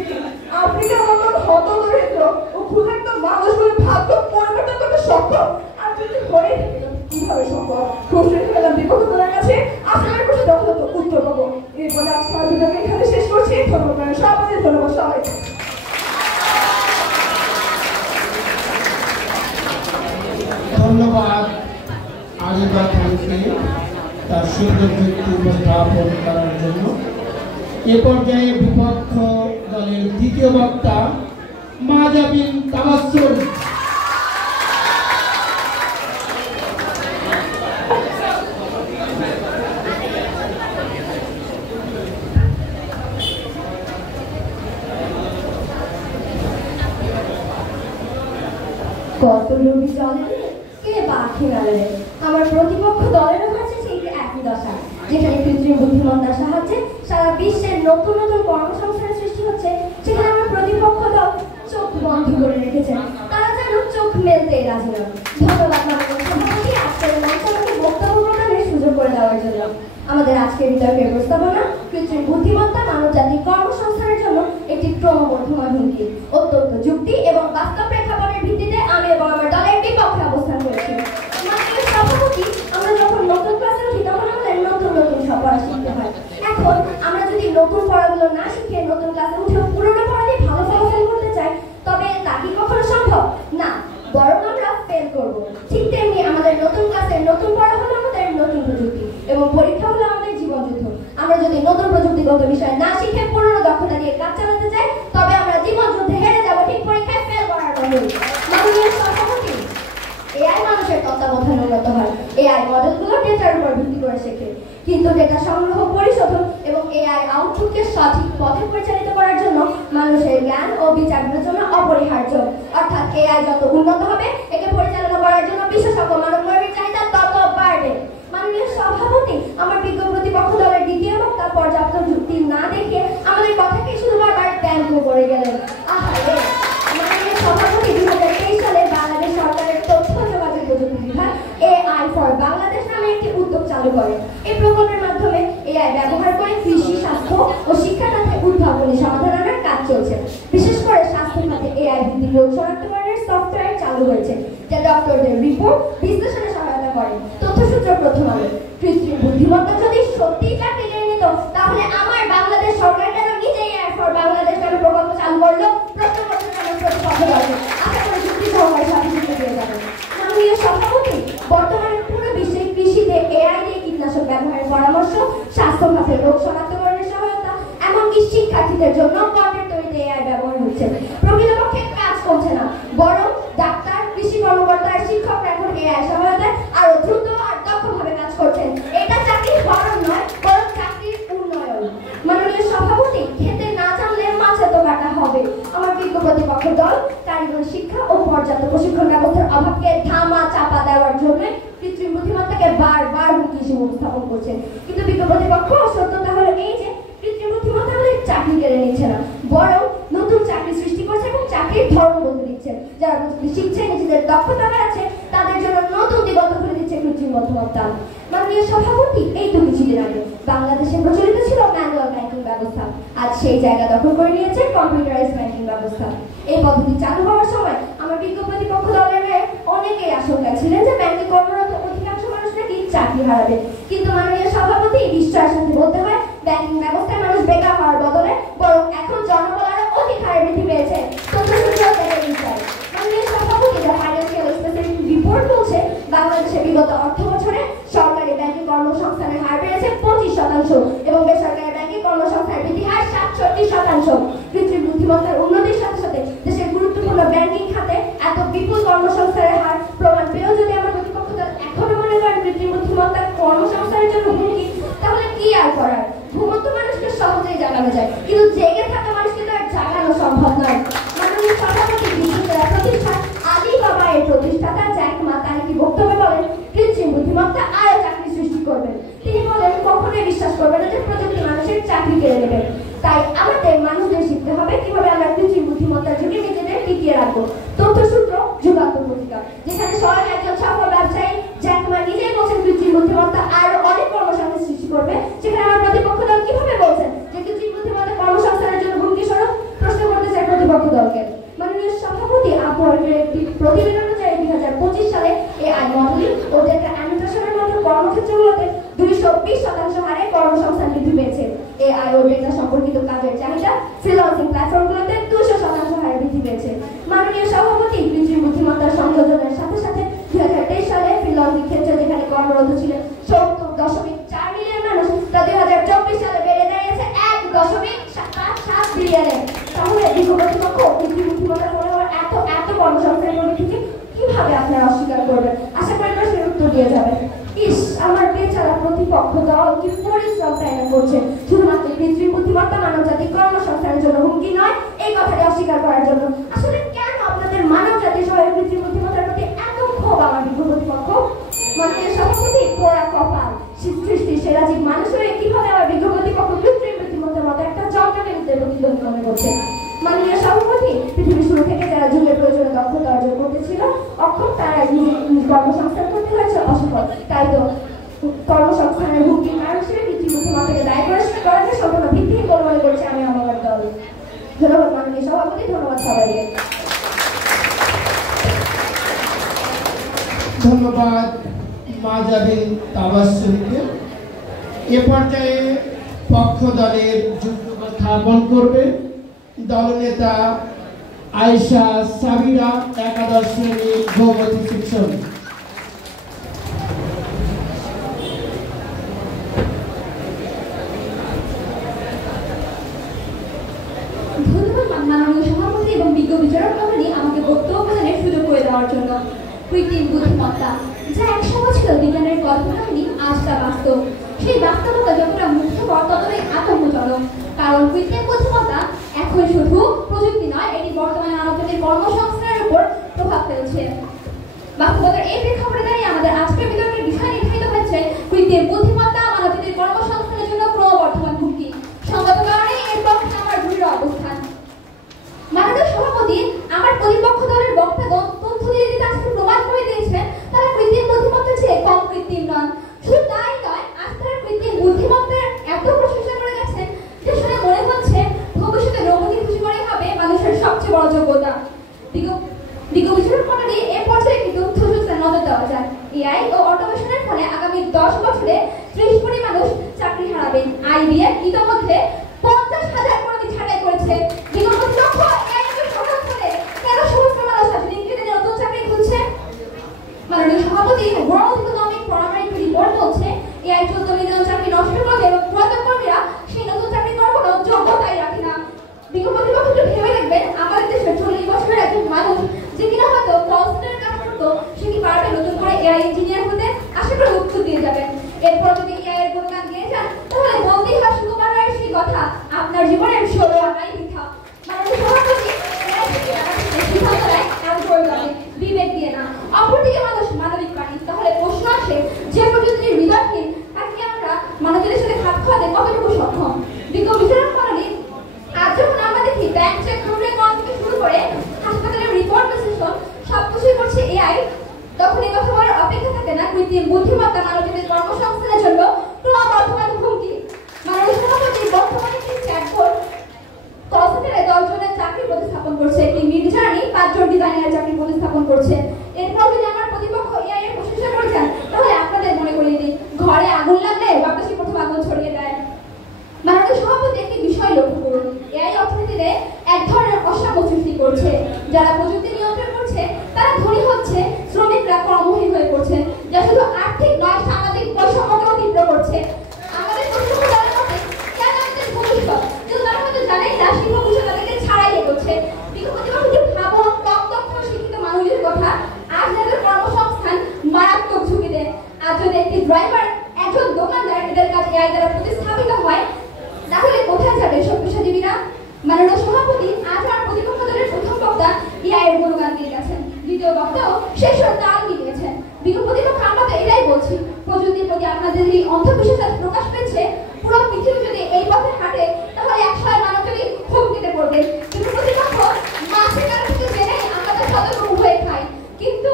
আফ্রিকার মতন হতদরিদ্র ও ক্ষুধার্ত মানুষগুলোর ভাগ্য পরিবর্তন করতে সক্ষম? আর যদি হয়ে থাকে কিভাবে সম্ভব? প্রশ্নটি গেলাম বিপক্ষ দলের কাছে। আসলে প্রশ্ন যথাযথ উত্তর পাবো। এরপরে আজকের ভিডিওকে এখানে শেষ করছি। ধন্যবাদ সবাই, ধন্যবাদ সবাই। ধন্যবাদ আলিবা খানকে তার সুন্দর যুক্তি উপস্থাপন করার জন্য। এ পর্যায়ে বিপক্ষ দলের দ্বিতীয় বক্তা মাজাবিন তাবাসসুম। কত রবি জলে কে পাখি নাড়ে। আমার প্রতিপক্ষ দলেরও কাছে ঠিক একই দশা, যেখানে কৃত্রিম বুদ্ধিমত্তার সাহায্যে সারা বিশ্বের নতুন নতুন কর্মসংস্থানের সৃষ্টি হচ্ছে, সেখানে আমার প্রতিপক্ষ দল চোখ বন্ধ করে রেখেছেন। তারা যেন চোখ মেলতে রাজি নন। ধন্যবাদ মাননীয় সভাপতি আজকের মঞ্চকে বক্তব্য প্রদানের সুযোগ করে দেওয়ার জন্য। আমাদের আজকের বিতর্কের প্রস্তাবনা কৃত্রিম বুদ্ধিমত্তা মানব জাতির কর্মসংস্থানের জন্য একটি ক্রমবর্ধমান হুমকি। অত্যন্ত যুক্তি এবং বাস্তব প্রেক্ষাপটের ভিত্তিতে আমি এবং আমার দলের বিপক্ষে অবস্থান করেছি। মাননীয় সভাপতি, আমরা যখন নতুন ক্লাসে উঠি তখন আমাদের নতুন নতুন সব পড়া শিখতে হয়। এখন আমরা যদি নতুন পড়াগুলো না শিখে নতুন ক্লাসে উঠেও পুরোনো পড়া দিয়ে ভালো ফলাফল করতে চাই, তবে তা কি কখনো সম্ভব? না, বরং আমরা ফেল করব। ঠিক তেমনি আমাদের নতুন ক্লাসের নতুন পড়া হলো আমাদের নতুন প্রযুক্তি এবং পরীক্ষা হলো আমাদের জীবনযুদ্ধ। আমরা যদি নতুন প্রযুক্তিগত বিষয় না শিখে পুরনো দক্ষতা দিয়ে কাজ চালাতে চাই, তবে আমরা জীবনযুদ্ধে হেরে যাব, ঠিক পরীক্ষায় ফেল করার কারণে। মাননীয় সভাপতি, এআই মানুষের তত্ত্বাবধানে উন্নত হয়। এআই মডেলগুলো ডেটার উপর ভিত্তি করে শেখে, কিন্তু ডেটা সংগ্রহ, পরিশোধন এবং এআই আউটপুটকে সঠিক পথে পরিচালিত করার জন্য মানুষের জ্ঞান ও বিচার বিবেচনা অপরিহার্য। অর্থাৎ এআই যত উন্নত হবে, একে পরিচালনা করার জন্য বিশেষজ্ঞ মানবকর্মীর চাহিদা তত বাড়বে। মাননীয় সভাপতি, আমার বিজ্ঞ প্রতিপক্ষ দলের দ্বিতীয় বক্তা পর্যাপ্ত যুক্তি না দেখে আমাদের কথাকে শুধু বারবার ট্যাঙ্কু করে গেলেন। আহারে! মাননীয় সভাপতি 2023 সালে বাংলাদেশ সরকারের তথ্য যোগাযোগ চালু করে। এই প্রকল্পের মাধ্যমে এআই ব্যবহার করে কৃষি, স্বাস্থ্য ও শিক্ষা খাতে উদ্ভাবনী সমাধান আনার কাজ চলছে। বিশেষ করে স্বাস্থ্য খাতে এআই ভিত্তিক রোগ শনাক্তকরণের সফটওয়্যার চালু হয়েছে, যা ডক্টরদের রিপোর্ট বিশ্লেষণে সহায়তা করে। তথ্যসূত্র প্রথম আলো। কৃত্রিম বুদ্ধিমত্তা যদি সত্যিই চাকরি কেড়ে নিত, তাহলে আমার বাংলাদেশ সরকার কেন নিজেই এয়ার ফর বাংলাদেশ নামে প্রকল্প চালু করলো? প্রশ্ন করতে আমার প্রতিপক্ষ দলকে। আশা করি যুক্তি সহকারে সাহায্য দিয়ে যাবেন। মাননীয় সভাপতি, বর্তমানে পুরো বিশ্বে কৃষিতে এআই দিয়ে কীটনাশক ব্যবহারের পরামর্শ, স্বাস্থ্য খাতে রোগ শনাক্তকরণের সহায়তা, এমনকি শিক্ষার্থীদের জন্য কন্টেন্ট তৈরিতে এআই ব্যবহার হচ্ছে। প্রকৃতপক্ষে কাজ করছে না, বরং ডাক্তার, কৃষি কর্মকর্তা আর শিক্ষকরা এখন এআই সহায়তায় আরো দ্রুত আর দক্ষভাবে কাজ করছেন। এটা চাকরির হরণ নয়, বরং চাকরির উন্নয়ন। মাননীয় সভাপতি, খেতে না জানলে মাছে তো কাটা হবে। আমার বিজ্ঞ প্রতিপক্ষ দল কারিগরি শিক্ষা ও পর্যাপ্ত প্রশিক্ষণ ব্যবস্থার অভাবকে ধামা চাপা দেওয়ার জন্য কৃত্রিম বুদ্ধিমত্তাকে বারবার হুমকি হিসেবে উপস্থাপন করছে। কিন্তু বিজ্ঞ প্রতিপক্ষ সত্যতা হলো এই যে কৃত্রিম বুদ্ধিমত্তা আমাদের চাকরি কেড়ে নিচ্ছে না, বরং নতুন চাকরি সৃষ্টি করছে এবং চাকরির ধরন বদলে দিচ্ছে। যারা প্রযুক্তি শিখছে, নিজেদের দক্ষতা বাড়াচ্ছে, তাদের জন্য নতুন দিগন্ত খুলে দিচ্ছে কৃত্রিম বুদ্ধিমত্তা। মাননীয় সভাপতি, এই তো কিছুদিন আগে বাংলাদেশে প্রচলিত ছিল ম্যানুয়াল ব্যাংকিং ব্যবস্থা, আজ সেই জায়গা দখল করে নিয়েছে কম্পিউটারাইজড ব্যাংকিং ব্যবস্থা। এই পদ্ধতি চালু হওয়ার সময় আমার বিজ্ঞ প্রতিপক্ষ দলের অনেকেই আশঙ্কা ছিলেন যে ব্যাংকে কর্মরত অধিকাংশ মানুষ নাকি চাকরি হারাবে। কিন্তু মাননীয় সভাপতি, বিস্ময়ের সাথে বলতে হয়, ব্যাংকিং ব্যবস্থায় মানুষ বেকার হওয়ার বদলে বরং এখন জনবল আরো অধিক হারে বৃদ্ধি পেয়েছে। মাননীয় সভাপতি, দ্য ফাইন্যান্সিয়াল স্পেসিফিক রিপোর্ট বলছে বাংলাদেশে বিগত অর্থ বছরে সরকারি ব্যাংকে কর্মসংস্থানের হার বেড়েছে 25% এবং বেসরকারি ব্যাংকে কর্মসংস্থানের বৃদ্ধি হার 67%। কৃত্রিম বুদ্ধিমত্তার উন্নতির সাথে সাথে দেশের গুরুত্বপূর্ণ ব্যাংকিং খাতে এত বিপুল কর্মসংস্থানের হার প্রমাণ পেয়েও যদি আমার প্রতিপক্ষ দল এখনো মনে করেন কৃত্রিম বুদ্ধিমত্তার কর্মসংস্থানের জন্য হুমকি, তাহলে কি আর করার? ঘুমন্ত মানুষকে সহজেই জাগানো যায়, কিন্তু জেগে থাকা মানুষকে তো আর জাগানো সম্ভব নয়। মাননীয় সভাপতি, বিশ্ববিদ্যালয় প্রতিষ্ঠান আলিবাবা এর প্রতিষ্ঠাতা জ্যাক মা তার একটি বক্তব্যে বলেন কৃত্রিম বুদ্ধিমত্তা আরো চাকরি সৃষ্টি করবে। তিনি বলেন কখনোই বিশ্বাস করবে না যে প্রযুক্তি মানুষের চাকরি কেড়ে নেবে। তাই আমাদের মানুষদের শিখতে হবে কিভাবে আমরা কৃত্রিম বুদ্ধিমত্তার যুগে নিজেদের টিকিয়ে রাখবো। তথ্যসূত্র যুগান্তর পত্রিকা, যেখানে স্বয়ং একজন সফল ব্যবসায়ী জ্যাক মা নিজেই বলছেন কৃত্রিম বুদ্ধিমত্তা আরো অনেক কর্মসংস্থান সৃষ্টি করবে, সেখানে আমার প্রতিপক্ষ দল কিভাবে বলছেন যে কৃত্রিম বুদ্ধিমত্তা কর্মসংস্থানের জন্য হুমকি স্বরূপ? প্রশ্ন করতে চাই প্রতিপক্ষ দলকে। মাননীয় সভাপতি, আপওয়ার্কের একটি প্রতিবেদন অনুযায়ী 2025 সালে এআই মডেলিং ও ডেটা অ্যানোটেশনের মতো কর্মক্ষেত্রগুলোতে 220% হারে কর্মসংস্থান বৃদ্ধি পেয়েছে। এআই ও ডেটা সম্পর্কিত কাজের চাহিদা ফ্রিল্যান্সিং প্ল্যাটফর্মগুলোতে 200% হারে বৃদ্ধি পেয়েছে। মাননীয় সভাপতি, কৃত্রিম বুদ্ধিমত্তার সংযোজনের সাথে সাথে 2023 সালে ফ্রিল্যান্সিং ক্ষেত্রে যেখানে কর্মরত ছিলেন 70.4 মিলিয়ন মানুষ, তা 2024 সালে বেড়ে দাঁড়িয়েছে 1.7 বিলিয়নে। তাহলে বিজ্ঞ প্রতিপক্ষ কৃত্রিম বুদ্ধিমত্তার মনে হওয়ার এত কর্মসংস্থানের পরিস্থিতি কিভাবে আপনারা অস্বীকার করবেন? আশা করি প্রশ্নের উত্তর দিয়ে যাবেন। ইস, আমার বেচারা প্রতিপক্ষ দল কি পরিশ্রম তাই না করছে শুধুমাত্র কৃত্রিম বুদ্ধিমত্তা মানব জাতির কর্মসংস্থানের জন্য হুমকি নয়, এই কথাটি অস্বীকার করার জন্য। আসলে কেন আপনাদের মানব জাতির সবাই কৃত্রিম বুদ্ধিমত্তার প্রতি এত ক্ষোভ আমার বিজ্ঞ প্রতিপক্ষ? মাননীয় সভাপতি, পোড়া কপাল, সৃষ্টি সেরা জীব মানুষ হয়ে কিভাবে আমার বিজ্ঞ প্রতিপক্ষ কৃত্রিম বুদ্ধিমত্তার মতো একটা যন্ত্রকে নিতে প্রতিদ্বন্দ্বী মনে করছে? মাননীয় সভাপতি, পৃথিবীর শুরু থেকে যারা যুগের প্রয়োজনে দক্ষতা অর্জন করতেছিল অক্ষম, তারা কর্মসংস্থান করতে হয়েছে অসফল। তাই তো কর্মসংস্থানের হুমকির কারণ হিসেবে কৃত্রিম বুদ্ধিমত্তাকে দায়ী করাকে সম্পূর্ণ ভিত্তিহীন বলে মনে করছে আমি আমার দল। ধন্যবাদ মাননীয় সভাপতি, ধন্যবাদ সবাইকে। ধন্যবাদ মাজাবিন তাবাসসুমকে। এ পর্যায়ে পক্ষ দলের যুক্ত স্থাপন করবে দলনেতা আয়েশা সাবিরা, একাদশ শ্রেণী ভৌগোলিক শিক্ষক। ধন্যবাদ মাননীয় সভাপতি এবং বিজ্ঞ বিচারক মণ্ডলী আমাকে বক্তব্য প্রদানের সুযোগ করে দেওয়ার জন্য। কৃত্রিম বুদ্ধিমত্তা, যা একসময় ছিল বিজ্ঞানের কল্পনাকাহিনী, আজ তা বাস্তব। সেই বাস্তবতা যতটা মুগ্ধকর ততটাই আতঙ্কজনক, কারণ কৃত্রিম বুদ্ধিমত্তা এখন শুধু প্রযুক্তি নয়, এটি বর্তমানে মানবজাতির কর্মসংস্থানের উপর প্রভাব ফেলছে। বাস্তবতার এই প্রেক্ষাপটে দাঁড়িয়ে আমাদের আজকের বিতর্কের বিষয় নির্ধারিত হয়েছে কৃত্রিম বুদ্ধিমত্তা মানবজাতির কর্মসংস্থানের জন্য ক্রমবর্ধমান হুমকি। সঙ্গত কারণে এর পক্ষে আমার দৃঢ় অবস্থান। মাননীয় সভাপতি, আমার প্রতিপক্ষ দলের বক্তাগণ তথ্য দিয়ে আজকে প্রমাণ করে দিয়েছেন তারা কৃত্রিম বুদ্ধিমত্তার চেয়ে কম কৃত্রিম নন। শুধু তাই নয়, বিশ্লেষণ প্রণালী এ পর্যায়ে একটি তথ্য সূত্রে নজর দেওয়া যায়। এআই ও অটোমেশনের ফলে আগামী 10 বছরে 30 কোটি মানুষ চাকরি হারাবে। আইবিএম ইতিমধ্যে 50,000 কর্মী ছাঁটাই করেছে। বিগত লক্ষ এআই এর সহায়ক করে কেন সমস্ত মানুষ আজ লিঙ্কডইনে নতুন চাকরি খুঁজছে? মাননীয় সভাপতি ওয়ার্ল্ড ইকোনমিক ফোরামের একটি রিপোর্ট বলছে এআই 14 মিলিয়ন চাকরি নষ্ট করবে এবং পুরাতন কর্মীরা সেই নতুন চাকরি করার কোনো যোগ্যতাই রাখে না। বিগত প্রতিপক্ষ একটু ভেবে দেখবেন, আমাদের দেশের 40 বছরের একজন মানুষ যে কিনা হয়তো কল সেন্টারে কাজ করতো, সে কি পারবে নতুন করে এআই ইঞ্জিনিয়ার হতে? আশা করি উত্তর দিয়ে যাবেন। এরপর যদি এআই এর গুণগান গেয়ে যান, তাহলে বন্দী হয় সুকুমার রায়ের সেই কথা, আপনার জীবনের 16 আনাই মিথ্যা। মাননীয় সভাপতি এআই থেকে সিদ্ধান্ত নেয় এমন করে বিবেক দিয়ে না। অপরদিকে মানুষ মানবিক প্রাণী। তাহলে প্রশ্ন আসে, যে প্রযুক্তি হৃদয়হীন তাকে আমরা মানবদের সাথে খাপ খাওয়াতে কতটুকু সক্ষম? বিজ্ঞ বিচারক প্রণালী আজ যখন আমরা দেখি ব্যাংক চেক প্রক্রিয়া থেকে শুরু করে হাসপাতালের রিপোর্ট বিশ্লেষণ সবকিছুই করছে এআই, তখন এই কথা বলার অপেক্ষা থাকে না কৃত্রিম বুদ্ধিমত্তা মানবজাতির কর্মসংস্থানের জন্য ক্রমবর্ধমান হুমকি। মাননীয় সভাপতি বর্তমানে একটি চ্যাটবট কল সেন্টারে 10 জনের চাকরি প্রতিস্থাপন করছে, একটি মিডজার্নি 5 জন ডিজাইনারের চাকরি প্রতিস্থাপন করছে। এরপর যদি আমার প্রতিপক্ষ এআই এর প্রশংসা করে যান, তাহলে আপনাদের মনে করিয়ে দিই, ঘরে আগুন লাগলে বাতাসে প্রথম আগুন ছড়িয়ে দেয়। মাননীয় সভাপতি একটি বিষয় লক্ষ্য করুন, এআই অর্থনীতিতে এক ধরনের অসাম্য সৃষ্টি করছে। যারা প্রযুক্তি নিয়ন্ত্রণ করছে তারা ধনী হচ্ছে, শ্রমিকরা কর্মহীন হয়ে পড়ছে, যা শুধু আর্থিক নয় সামাজিক বৈষম্যকেও তীব্র করছে। আমাদের প্রতিপক্ষ দলের মতে কেন আমাদের ভবিষ্যৎ, কিন্তু তারা হয়তো জানেই না সেই ভবিষ্যৎ তাদেরকে ছাড়াই এগোচ্ছে। বিগত প্রতিপক্ষ ভাবুন কম দক্ষ শিক্ষিত মানুষের কথা, আজ যাদের কর্মসংস্থান মারাত্মক ঝুঁকিতে। আজ যদি একটি ড্রাইভার, একজন দোকানদার এদের কাজ এআই দ্বারা প্রতিস্থাপিত হয়, তাহলে কোথায় যাবে সব পেশাজীবীরা? মাননীয় সভাপতি আজ আমার প্রতিপক্ষ দলের প্রথম বক্তা এআই এর গুণগান দিয়ে গেছেন, দ্বিতীয় বক্তাও শেষ তাল মিলিয়েছেন। বিগত প্রতিপক্ষ আমরা তো এটাই বলছি, প্রযুক্তির প্রতি আপনাদের এই অন্ধবিশ্বাস প্রকাশ পেয়েছে। পুরো পৃথিবী যদি এই পথে হাঁটে, তাহলে 100 মানব যদি হুমকিতে পড়বে। কিন্তু প্রতিপক্ষ মাছের কাছ থেকে জেনে আমাদের সতর্ক হয়ে খায়, কিন্তু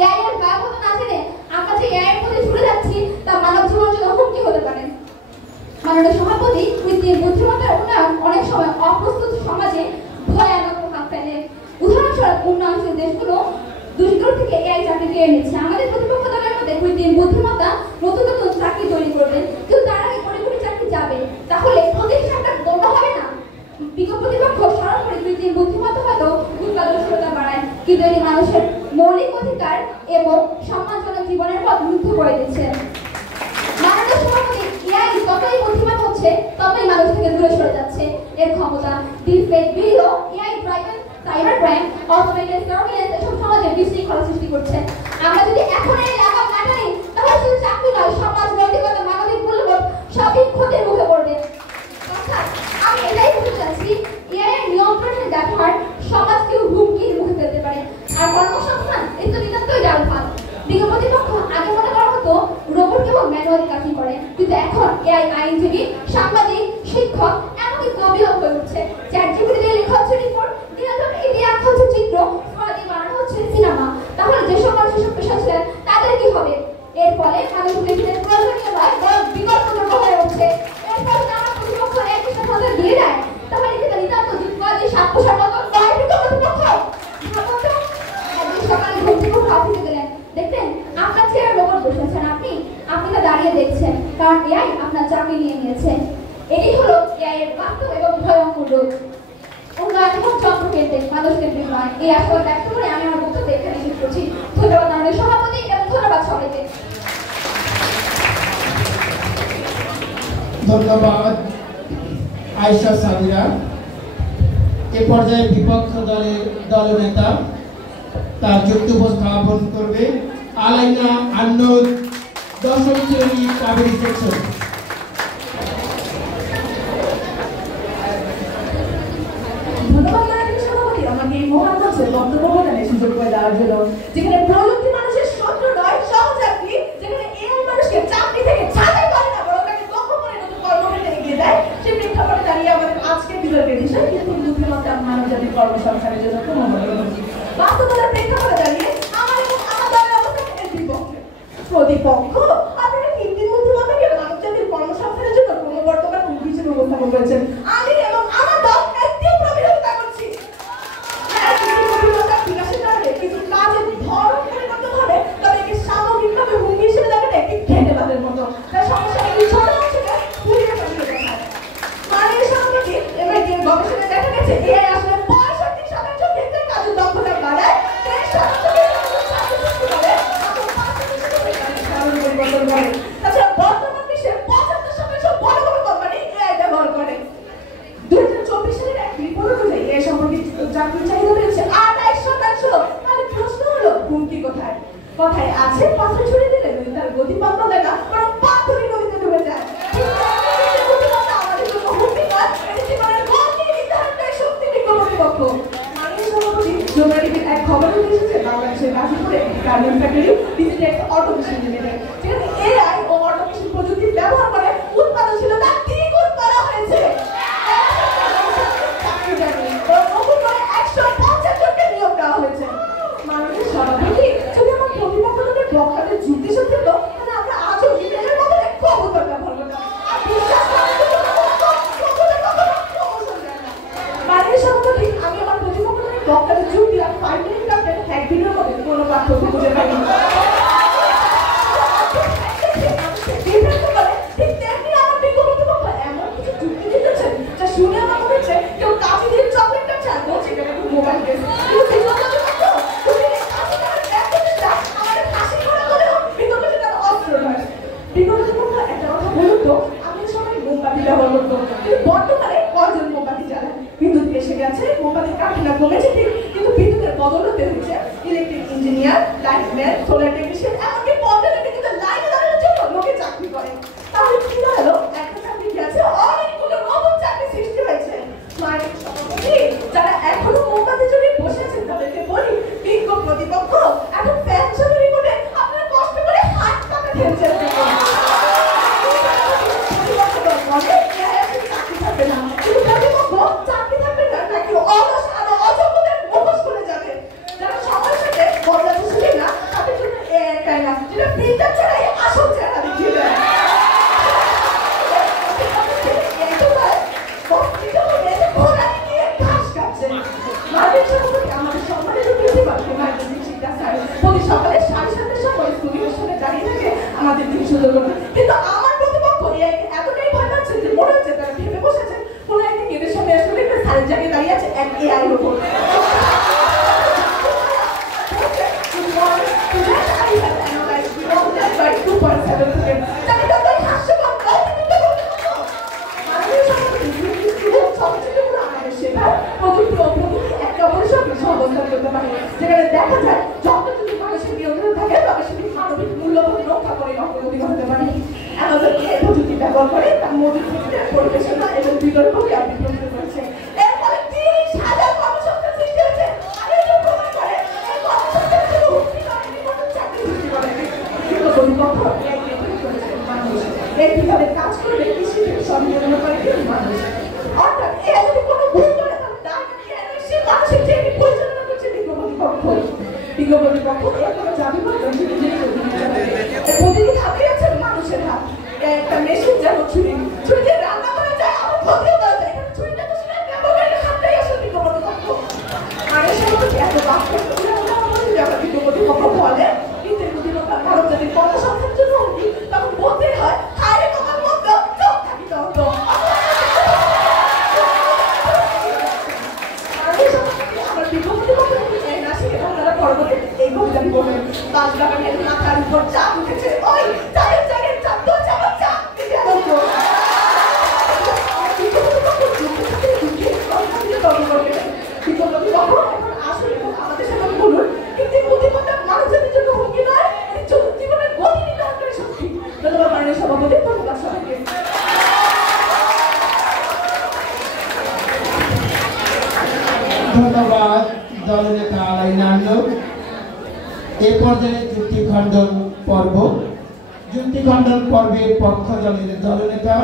এআই এর ব্যবহার না জেনে আমরা যে এআই এর প্রতি ঝুলে যাচ্ছি তা মানব জীবনের জন্য হুমকি হতে পারে। মাননীয় সভাপতি কৃত্রিম বুদ্ধিমত্তার উন্নয়ন অনেক সময় অপ্রস্তুত সমাজে ভয়ানক প্রভাব ফেলে। উদাহরণস্বরূপ উন্নয়নশীল দেশগুলো দুষ্কৃত থেকে এআই চাকরি কেড়ে নিচ্ছে। আমাদের প্রতিপক্ষ দলের মধ্যে কৃত্রিম বুদ্ধিমত্তা নতুন নতুন চাকরি তৈরি করবে, কিন্তু তার আগে কোটি কোটি চাকরি যাবে, তাহলে প্রতিষ্ঠানটা বন্ধ হবে না। বিগত প্রতিপক্ষ স্মরণ করে কৃত্রিম বুদ্ধিমত্তা হয়তো উৎপাদনশীলতা বাড়ায়, কিন্তু এটি মানুষের মৌলিক অধিকার এবং সম্মানজনক জীবনের পথ রুদ্ধ করে দিচ্ছে। মাননীয় সভাপতি এআই যতই বুদ্ধিমান হচ্ছে ততই মানুষ থেকে দূরে সরে যাচ্ছে। এর ক্ষমতা, deepfake video, AI driven cyber crime, automated surveillance এসব সমাজে বিশৃঙ্খলা সৃষ্টি করছে। আমরা যদি এখন এই লাগাম না টানি, তাহলে শুধু চাকরি নয়, সমাজ, নৈতিকতা, মানবিক মূল্যবোধ সবই ক্ষতির মুখে পড়বে। অর্থাৎ আমি এটাই বলতে চাচ্ছি, এআই এর নিয়ন্ত্রণের ব্যবহার সমাজকেও হুমকির মুখে ফেলতে পারে। আর কর্মসংস্থান এই তো নিতান্তই ডালপাত। বিগত প্রতিপক্ষ আগে মনে করা হতো রোবট কেবল ম্যানুয়ালি কাজই করে, কিন্তু এখন এআই আইনজীবী, সাংবাদিক, শিক্ষক, এমনকি কবিও হয়ে উঠছে। চ্যাটজিপিটি দিয়ে লেখা হচ্ছে রিপোর্ট, দিনাজনে এগিয়ে আঁকা হচ্ছে চিত্র, দিয়ে বানানো হচ্ছে সিনেমা। তাহলে যেসব মানুষ এসব পেশা ছিলেন তাদের কি হবে? এর ফলে মানুষ নিজেদের প্রয়োজনীয় নয় বরং বিকল্পযোগ্য হয়ে উঠছে। এরপর আমার প্রতিপক্ষ একই সাথে দিয়ে দেয়, তাহলে এটা নিতান্ত যুদ্ধবাদী সাক্ষসার মতো নয়। প্রতিপক্ষ একদিন সকালে ঘুম থেকে উঠে অফিসে গেলেন, দেখতেন আপনার চেয়ারে রোবট বসে আছেন, আপনি তা দাঁড়িয়ে দেখছেন, কারণ এআই আপনার চাকরি নিয়ে নিয়েছে। এটি হলো এআই এর বাস্তব এবং ভয়ঙ্কর রূপ। উন্নয়ন এবং যন্ত্রকেন্দ্রিক, মানুষকেন্দ্রিক নয়। এই আশা ব্যক্ত করে আমি আমার বক্তব্য এখানে শেষ করছি। ধন্যবাদ মাননীয় সভাপতি এবং ধন্যবাদ সবাইকে। ধন্যবাদ আয়েশা সামিরা। এ পর্যায়ে বিপক্ষ দলের নেতা তার যুক্তি উপস্থাপন করবে আলাইনা আন্নুদ, 10ম শ্রেণী কাবেরী সেকশন। ধন্যবাদ মাননীয় সভাপতি আমাকে এই মহান মঞ্চে বক্তব্য প্রদানের সুযোগ করে দেওয়ার জন্য। যেখানে প্রযুক্তি মানুষের শত্রু নয়, সহযাত্রী, যেখানে এআই মানুষকে চাকরি থেকে ছাঁটাই করে না বরং তাকে দক্ষ করে নতুন কর্মক্ষেত্রে এগিয়ে দেয়, সেই প্রেক্ষাপটে দাঁড়িয়ে আমাদের আজকের বিতর্কের বিষয় কৃত্রিম বুদ্ধিমত্তা মানবজাতির কর্মসংস্থানের জন্য বাস্তবতার প্রেক্ষাপটে দাঁড়িয়ে আমার এবং আমার দলের অবস্থান এর বিপক্ষে। প্রতিপক্ষ আপনারা কৃত্রিম বুদ্ধিমত্তাকে মানবজাতির কর্মসংস্থানের জন্য ক্রমবর্ধমান হুমকি হিসেবে উপস্থাপন করেছেন। আমি এবং আমার দল তীব্র বিরোধিতা করছি। বিকাশের কারণে কিছু হুমকি কোথায়? কথায় আছে পাথর ছুড়ে দিলে নদী তার গতি বদলে না, বরং পাথরই নদীতে ডুবে যায়। বুদ্ধিমত্তা আমাদের জন্য হুমকি নয়, এটি জীবনের গতি নির্ধারণকারী শক্তি বিজ্ঞ প্রতিপক্ষ। মাননীয় সভাপতি যমুনা টিভির এক খবরে এসেছে বাংলাদেশের গাজীপুরে garments factory digital automation limited, যেখানে এআই ও অটোমেশন প্রযুক্তি ব্যবহার করে উৎপাদনশীলতা দ্বিগুণ করা হয়েছে। নতুন করে 150 জনকে নিয়োগ দেওয়া হয়েছে। মাননীয় সভাপতি যদি আমার প্রতিপক্ষদের বক্তাদের যুক্তি সত্য হতো, তাহলে আমরা আজও ইমেলের মতো কবুতর ব্যবহার করতাম। আর বিশ্বাস করার জন্য কবুতর কখনো প্রমোশন দেয় না। মাননীয় সভাপতি আমি আমার প্রতিপক্ষদের বক্তাদের যুক্তি আর 5 মিনিট কাপড়ের এক দিনের মধ্যে কোনো পার্থক্য খুঁজে পাইনি। ঠিক তেমনি আমার বিজ্ঞ প্রতিপক্ষ এমন কিছু যুক্তি দিতেছেন যা শুনে আমার মনে হচ্ছে কেউ কাঁচি দিয়ে চকলেট কাটছে আর বলছে এটা একটা মোবাইল কেস। বর্তমানে কজন মোমবাতি জ্বালায়? বিদ্যুৎ এসে গেছে, মোমবাতির কারখানা কমেছে ঠিক, কিন্তু বিদ্যুতের বদলতে হচ্ছে electric engineer, lightman, solar technician, এমনকি পর্যটন বিদ্যুতের লাইনে দাঁড়ানোর জন্য লোকে চাকরি করে। তাহলে কি হলো? একটা চাকরি আছে, অনেকগুলো নতুন চাকরি সৃষ্টি হয়েছে। মাননীয় সভাপতি যারা এখনো মোমবাতি জ্বালিয়ে বসে আছেন তাদেরকে বলি, বিজ্ঞ প্রতিপক্ষ এখন ফ্যান চালু রিমোটে আপনারা কষ্ট করে হাত পাকা খেলছেন। সকালে 7:30 সময় স্কুলের সামনে দাঁড়িয়ে থাকে আমাদের দিন সুন্দর করতে, কিন্তু আমার প্রতিপক্ষ এতটাই ভয় পাচ্ছে যে মনে হচ্ছে তারা ভেবে বসেছে কোনো একদিন এদের সামনে আসলে একটা সারের জায়গায় দাঁড়িয়ে আছে এক এআই রোবট। যেখানে দেখা যায় যত যদি মানুষের নিয়ন্ত্রণ থাকে তবে সেটি মানবিক মূল্যবোধ রক্ষা করে অগ্রগতি হতে পারে। আমাদের এই প্রযুক্তি ব্যবহার করে তার মজুদ পরিবেশনা এবং বিতর্ককে বিতর্কিত করেছে। এর ফলে 30,000 কর্মসংস্থান সৃষ্টি হয়েছে। আর এই যে প্রমাণ করে এই কর্মসংস্থান শুধু চাকরি সৃষ্টি করে কিন্তু কর্তৃপক্ষ এই কিভাবে কাজ করবে কৃষি থেকে সম্পূর্ণ করে মানুষ। অর্থাৎ এরা যদি কোনো ভুল করে তাহলে সে মানুষের যে পরিচালনা করছে বিজ্ঞ প্রতিপক্ষ এর কোনো জাতি প্রতিদিন হাতে আছে মানুষের হাত। একটা মেশিন যেমন ছুরি দিয়ে রান্না করা যায়, আবার ক্ষতিও করা যায়। এখানে ছুরিটা তো সেটা ব্যবহারের হাতটাই আসলে বিজ্ঞ প্রতিপক্ষ। মানুষের সাথে এত বাক্য যখন বিজ্ঞ প্রতিপক্ষ বলে কিন্তু বুদ্ধিমত্তা ভারত যদি কর্মসংস্থানের জন্য হুমকি, তখন বলতেই হয় হায়রে কথার মধ্যে চোখ থাকি তত। আমার বিজ্ঞ প্রতিপক্ষ না শিখে আপনারা পরবর্তী এই কবিতাটি বলবেন। বাঁশবাগানের মাথার উপর চাপ উঠেছে, ওই চায়ের জায়গায় চাপ তো চাপার চাপ দিতে হবে। আমাদের সাথে বলুন কিন্তু বুদ্ধিমত্তা মানুষ জাতির জন্য হুমকি নয়, জীবনের গতি নির্ধারণকারী শক্তি। ধন্যবাদ মাননীয় সভাপতি, ধন্যবাদ সবাইকে। ধন্যবাদ দলনেতা আলাইনা আনন্দ। এ পর্যায়ে যুক্তি খণ্ডন পর্ব। যুক্তি খণ্ডন পর্বের পক্ষ দলের দলনেতা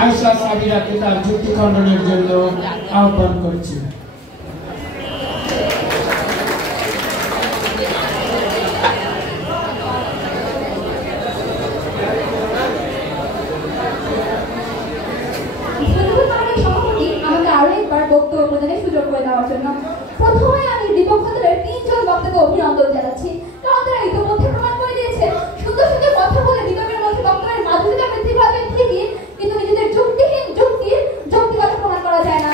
আয়েশা সাবিরাকে তার যুক্তি খণ্ডনের জন্য আহ্বান করছি। বক্তব্য প্রদানের সুযোগ করে দেওয়ার জন্য প্রথমে আমি বিপক্ষ দলের 3 জন বক্তাকে অভিনন্দন জানাচ্ছি, কারণ তারা ইতিমধ্যে প্রমাণ করে দিয়েছে সুন্দর সুন্দর কথা বলে বিতর্কের মধ্যে বক্তব্যের মাধুর্যতা বৃদ্ধি পাবেন ঠিকই, কিন্তু নিজেদের যুক্তিহীন যুক্তির যৌক্তিকতা প্রমাণ করা যায় না।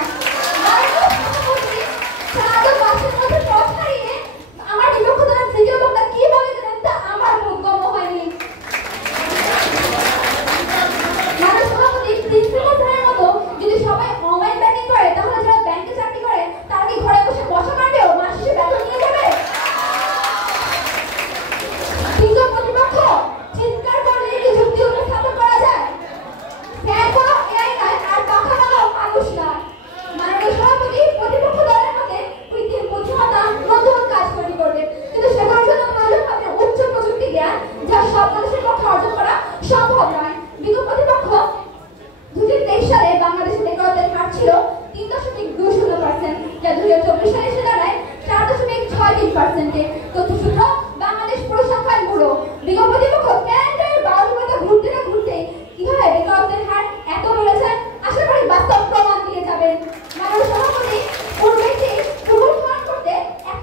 20% তথ্যসূত্র বাংলাদেশ পরিসংখ্যান ব্যুরো। বিগত প্রতিপক্ষ ক্যালেন্ডারের 12 কথা ঘুরতে না ঘুরতে কিভাবে বেকারত্বের হার এত বেড়েছে আশা করি বাস্তব প্রমাণ দিয়ে যাবেন। মাননীয় সভাপতি, পূর্বে যে কেবল ধারণ করতে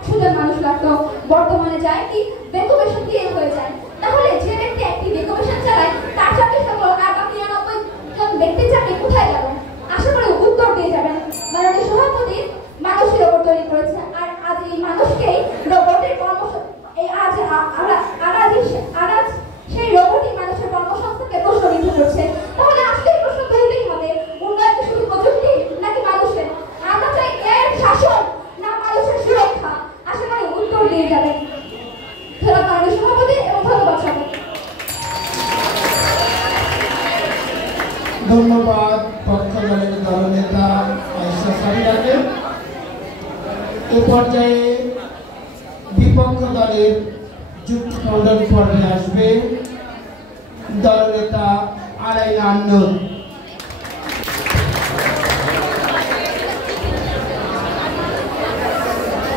100 জন মানুষ লাগতো, বর্তমানে যায় কি বেকুবেশন দিয়ে হয়ে যায়। তাহলে যে ব্যক্তি একটি বেকুবেশন চালায় তার চাকরি সকল আর বাকি 99 জন ব্যক্তির চাকরি কোথায় যাবেন? আশা করি উত্তর দিয়ে যাবেন। মাননীয় সভাপতি মানুষের রোবট তৈরি করেছে, আর আজ এই মানুষকেই রোবটের আজ সেই রোবটই মানুষের কর্মসংস্থানকে প্রশ্নবিদ্ধ করছে। তাহলে আজকে এই প্রশ্ন তুলতেই হবে, উন্নয়ন কি শুধু প্রযুক্তি নাকি মানুষের? আমরা চাই এর শাসন না মানুষের সুরক্ষা? আশা করি উত্তর দিয়ে যাবেন। ধন্যবাদ মাননীয় সভাপতি এবং ধন্যবাদ সবাই। ধন্যবাদ পক্ষ দলের দলনেতা আয়েশা সাবিরাকে। এ পর্যায়ে বিপক্ষ দলের যুক্তি খণ্ডন পর্বে আসবে দলনেতা আলাইনা আন্নুর।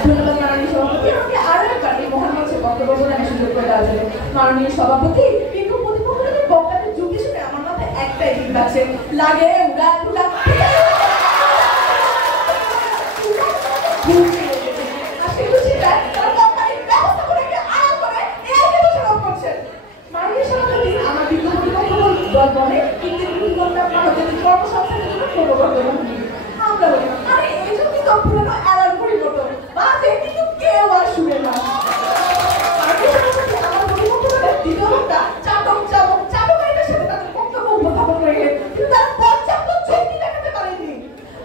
ধন্যবাদ মাননীয় সভাপতি, আমাকে আরো একবার এই মহান মঞ্চে বক্তব্য প্রদানের সুযোগ করে দেওয়ার জন্য। মাননীয় সভাপতি, বিক্ষোভ প্রতিপক্ষদের বক্তাদের যুক্তি শুনে আমার মাথায় একটাই দিন আছে, লাগে উড়ান উড়ান আমরা বলি আরে এই জন্য তো পুরোনো অ্যালার্ম পরিবর্তন বাজে, কিন্তু কেউ আর শুনে না। আমার পরিবর্তনের দ্বিতীয় লোকটা চাটকারীদের সাথে তাদের বক্তব্য উপস্থাপন করে গেলেন, কিন্তু তারা পর্যাপ্ত যুক্তি দেখাতে পারেনি।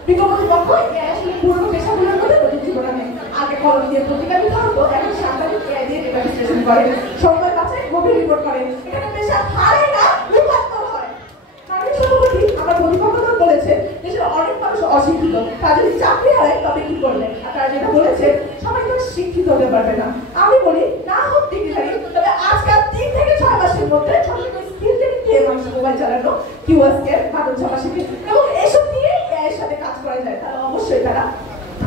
বিগত পক্ষ আসলে পুরোনো পেশাগুলোর মধ্যে প্রযুক্তি প্রদানে আগে কলম দিয়ে প্রতিকার দিতে হতো, এখন সাংবাদিক এআই দিয়ে ডেটা বিশ্লেষণ করে, সময় কাছে গভীর রিপোর্ট করে। এখানে পেশা হারে না, রূপান্তর হয়। মাননীয় সভাপতি, আমার প্রতিপক্ষ বলেছে দেশের অনেক মানুষ অশিক্ষিত, তারা যদি চাকরি হারায় তবে কি করবে? আর তারা যেটা বলেছে সবাই তো শিক্ষিত হতে পারবে না। আমি বলি না হোক ডিগ্রিধারী, তবে আজকাল 3 থেকে 6 মাসের মধ্যে ছোট ছোট স্কিল দিয়ে মানুষ মোবাইল চালানো, কিউএসকে, বাটন ছাপা শিখে এবং এসব দিয়ে এর সাথে কাজ করা যায়, তারা অবশ্যই তারা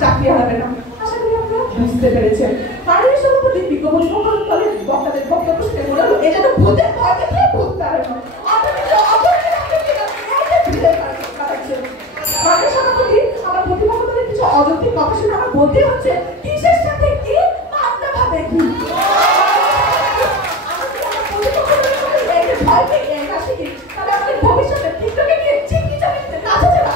চাকরি হারাবে না। আশা করি আপনারা বুঝতে পেরেছেন। মাননীয় সভাপতি, বিজ্ঞাপন দলের বক্তাদের বক্তব্য শুনে মনে হলো এটা তো ভূতের ভয় দেখলে ভূত তাড়ানো। মাননীয় সভাপতি, আমার প্রতিপক্ষ দলের কিছু অযৌক্তিক কথা শুনে আমার বলতে হচ্ছে কিসের সাথে কি পাল্টা ভাবে কি ভয় পেয়ে হাসি কি, তাহলে আমাদের ভবিষ্যতে টিকটকে গিয়ে চিকি চালিয়ে নাচা যাবে।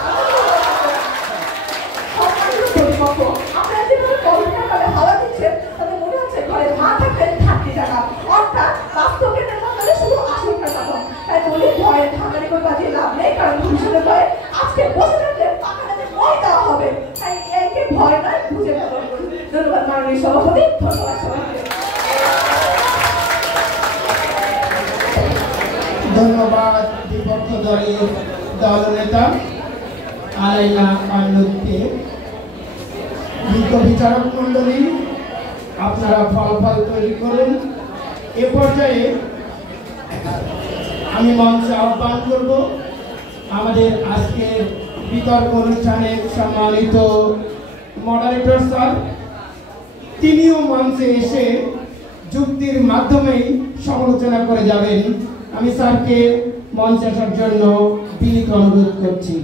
প্রতিপক্ষ আপনারা যেভাবে কল্পনাভাবে হাওয়া দিচ্ছেন তাতে মনে হচ্ছে ঘরে মা থাকবেন 30 টাকা, অর্থাৎ বাস্তব জ্ঞানের মাধ্যমে শুধু আশঙ্কার কথা। তাই বলি ভয়ের ঠান্ডারি করে বাজিয়ে লাভ নেই, কারণ ভবিষ্যতে ভয়ে আজকে বসে থাকলে পাখানাতে মই দেওয়া হবে। তাই একে ভয় নয়, বুঝে ব্যবহার করুন। ধন্যবাদ মাননীয় সভাপতি, ধন্যবাদ সবাইকে। ধন্যবাদ বিপক্ষ দলের দলনেতা আলাইনা আন্নুরকে। বিজ্ঞ বিচারক মন্ডলী, আপনারা ফলাফল তৈরি করুন। এ পর্যায়ে আমি মঞ্চে আহ্বান করব আমাদের আজকের বিতর্ক অনুষ্ঠানের সম্মানিত মডারেটর স্যার। তিনিও মঞ্চে এসে যুক্তির মাধ্যমেই সমালোচনা করে যাবেন। আমি স্যারকে মঞ্চে আসার জন্য বিনীত অনুরোধ করছি।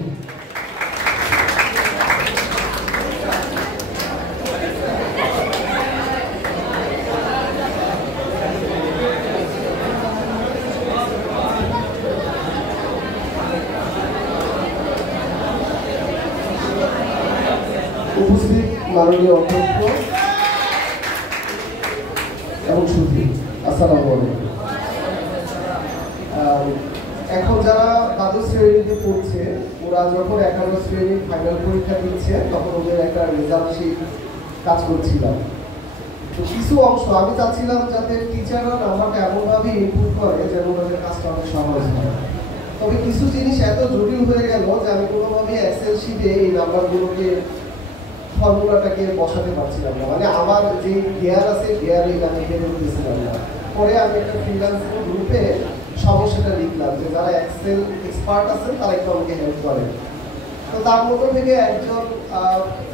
উপস্থিত মাননীয় অধ্যক্ষ এবং সুধী, আসসালামু আলাইকুম। এখন যারা দ্বাদশ শ্রেণীতে পড়ছে, ওরা যখন 11 শ্রেণীর ফাইনাল পরীক্ষা দিচ্ছে তখন ওদের একটা রেজাল্ট শিট কাজ করছিলাম। তো কিছু অংশ আমি চাচ্ছিলাম যাতে টিচাররা নাম্বারটা এমনভাবে ইনপুট করে যেন ওদের কাজটা অনেক সহজ হয়। তবে কিছু জিনিস এত জটিল হয়ে গেল যে আমি কোনোভাবে এক্সেল শিটে এই নাম্বারগুলোকে ফর্মুলাটাকে বসাতে পারছিলাম না। মানে আমার যে গিয়ার আছে গিয়ার এখানে বের করতেছিলাম না। পরে আমি একটা ফ্রিল্যান্সিং গ্রুপে সমস্যাটা লিখলাম যে যারা এক্সেল এক্সপার্ট আছেন তারা একটু আমাকে হেল্প করেন। তো তার মধ্যে থেকে একজন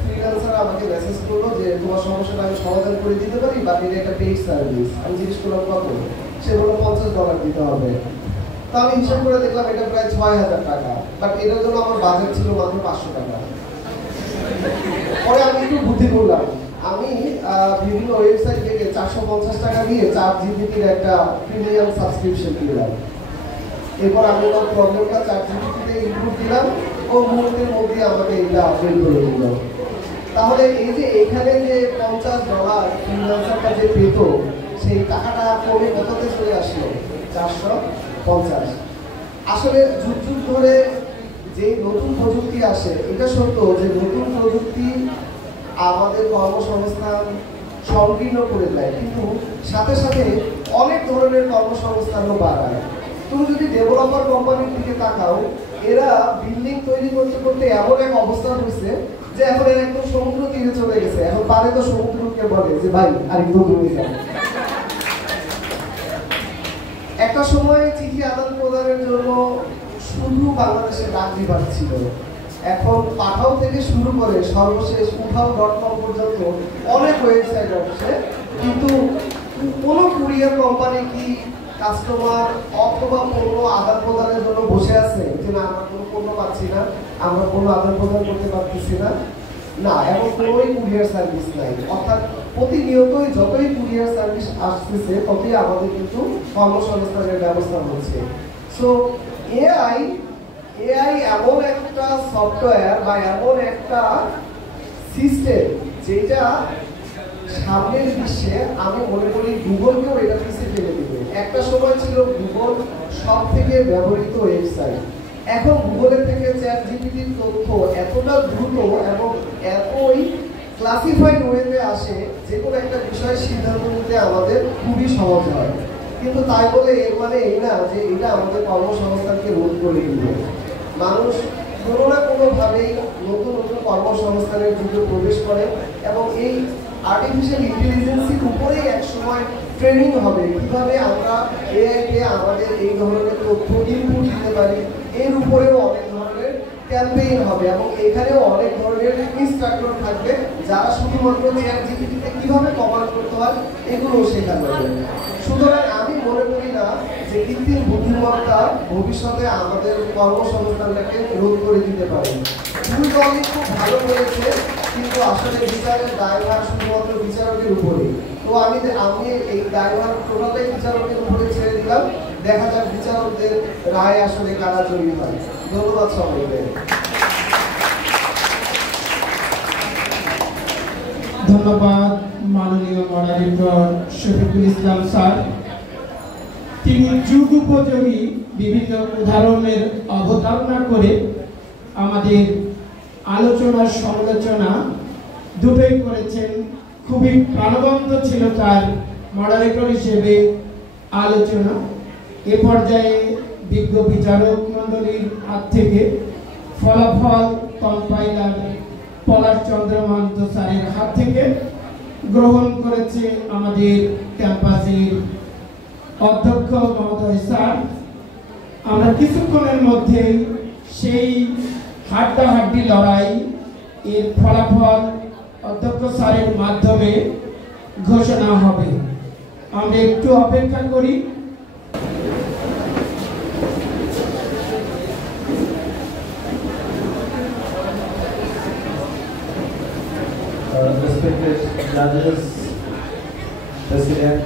ফ্রিল্যান্সার আমাকে মেসেজ করলো যে তোমার সমস্যাটা আমি সমাধান করে দিতে পারি, বাট এটা একটা পেইড সার্ভিস। আমি জিজ্ঞেস করলাম কত, সে বললো $50 দিতে হবে। তো আমি হিসাব করে দেখলাম এটা প্রায় 6000 টাকা, বাট এটার জন্য আমার বাজেট ছিল মাত্র 500 টাকা। পরে আমি একটু বুদ্ধি করলাম, আমি বিভিন্ন ওয়েবসাইট থেকে 450 টাকা দিয়ে ChatGPT-র একটা প্রিমিয়াম সাবস্ক্রিপশন কিনলাম। এরপর আমি আমার প্রবলেমটা ChatGPT-তে ইনপুট দিলাম ও মুহূর্তের মধ্যে আমাকে এটা আপডেট করে দিল। তাহলে এই যে এখানে যে $50 ফ্রিল্যান্সারটা যে পেত, সেই টাকাটা কমে কততে চলে আসলো? 450। আসলে যুগ যুগ ধরে যে নতুন প্রযুক্তি আসে, এটা সত্য যে নতুন প্রযুক্তি আমাদের কর্মসংস্থান সংকীর্ণ করে দেয়, কিন্তু সাথে সাথে অনেক ধরনের কর্মসংস্থানও বাড়ায়। তুমি যদি ডেভেলপার কোম্পানির দিকে তাকাও, এরা বিল্ডিং তৈরি করতে করতে এমন এক অবস্থা হয়েছে যে এখন এরা একদম সমুদ্র তীরে চলে গেছে। এখন পারে তো সমুদ্রকে বলে যে ভাই আরেকটু দূরে যাও। একটা সময় চিঠি আদান প্রদানের জন্য শুধু বাংলাদেশের ডাক বিভাগ ছিল, এখন পাঠাও থেকে শুরু করে সর্বশেষ উঠাও.com পর্যন্ত অনেক ওয়েবসাইট আছে, কিন্তু কোনো কুরিয়ার কোম্পানি কি কাস্টমার অথবা পণ্য আদান প্রদানের জন্য বসে আছে যে না আমরা কোনো পণ্য পাচ্ছি না, আমরা পণ্য আদান প্রদান করতে পারতেছি না? না, এমন কোনোই কুরিয়ার সার্ভিস নাই। অর্থাৎ প্রতিনিয়তই যতই কুরিয়ার সার্ভিস আসতেছে ততই আমাদের কিন্তু কর্মসংস্থানের ব্যবস্থা হচ্ছে। সো এআই এমন একটা সফটওয়্যার বা এমন একটা সিস্টেম যেটা সামনের বিশ্বে আমি মনে করি গুগলকেও এটা পিছিয়ে ফেলে দেবে। একটা সময় ছিল গুগল সব থেকে ব্যবহৃত ওয়েবসাইট, এখন গুগলের থেকে ChatGPT-র তথ্য এতটা দ্রুত এবং এতই ক্লাসিফাইড ওয়েতে আসে যে কোনো একটা বিষয়ের সিদ্ধান্ত নিতে আমাদের খুবই সহজ হয়। কিন্তু তাই বলে এর মানে এই না যে এটা আমাদের কর্মসংস্থানকে রোধ করে দিবে। মানুষ কোনো না কোনোভাবেই নতুন নতুন কর্মসংস্থানের যুগে প্রবেশ করে এবং এই আর্টিফিশিয়াল ইন্টেলিজেন্সের উপরেই একসময় ট্রেনিং হবে কিভাবে আমরা এআইকে আমাদের এই ধরনের তথ্য ইনপুট দিতে পারি। এর উপরেও অনেক ধরনের ক্যাম্পেইন হবে এবং এখানেও অনেক ধরনের ইনস্ট্রাক্টর থাকবে যারা শুধুমাত্র ChatGPT-তে কিভাবে কমান্ড করতে হয় এগুলো শেখানো হবে। সুতরাং আমি মনে করি না যে কৃত্রিম বুদ্ধিমত্তা ভবিষ্যতে আমাদের কর্মসংস্থানটাকে রোধ করে দিতে পারে। দুই দলই খুব ভালো করেছে, কিন্তু আসলে বিচারের দায়ভার শুধুমাত্র বিচারকের উপরে। তো আমি এই দায়ভার টোটালটাই বিচারকের উপরে ছেড়ে দিলাম, দেখা যাক বিচারকদের রায় আসলে কারা জয়ী হয়। ধন্যবাদ সবাইকে। ধন্যবাদ মাননীয় মডারেটর শফিকুল ইসলাম স্যার। তিনি যুগ উপযোগী বিভিন্ন উদাহরণের অবতারণা করে আমাদের আলোচনা সমালোচনা দুটোই করেছেন। খুবই প্রাণবন্ত ছিল তার মডারেটর হিসেবে আলোচনা। এ পর্যায়ে বিজ্ঞ বিচারক মণ্ডলীর হাত থেকে ফলাফল কম্পাইলার পলাশ চন্দ্র মহন্ত স্যারের হাত থেকে গ্রহণ করেছে আমাদের ক্যাম্পাসের অধ্যক্ষ মহোদয় স্যার। আমরা কিছুক্ষণের মধ্যে সেই হাড্ডাহাড্ডি লড়াই এর ফলাফল অধ্যক্ষ স্যারের মাধ্যমে ঘোষণা হবে। আমরা একটু অপেক্ষা করি। Respected judges, President,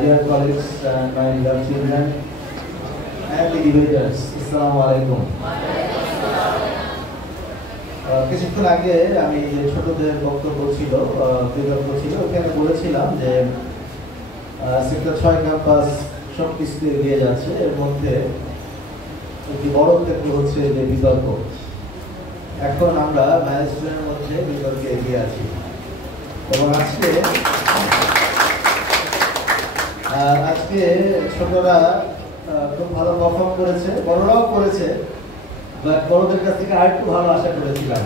dear colleagues and my dear children and the debaters, Assalamu alaikum. কিছুক্ষণ আগে আমি যে ছোটদের বক্তব্য ছিল বিতর্ক ছিল ওখানে বলেছিলাম যে সেক্টর 6 ক্যাম্পাস সব কিছু এগিয়ে যাচ্ছে, এর মধ্যে একটি বড় ক্ষেত্র হচ্ছে যে বিতর্ক। এখন আমরা ম্যানেজমেন্টের মধ্যে বিতর্কে এগিয়ে আছি এবং আজকে ছোটরা খুব ভালো পারফর্ম করেছে, বড়রাও করেছে, বাট বড়দের কাছ থেকে আর একটু ভালো আশা করেছিলাম।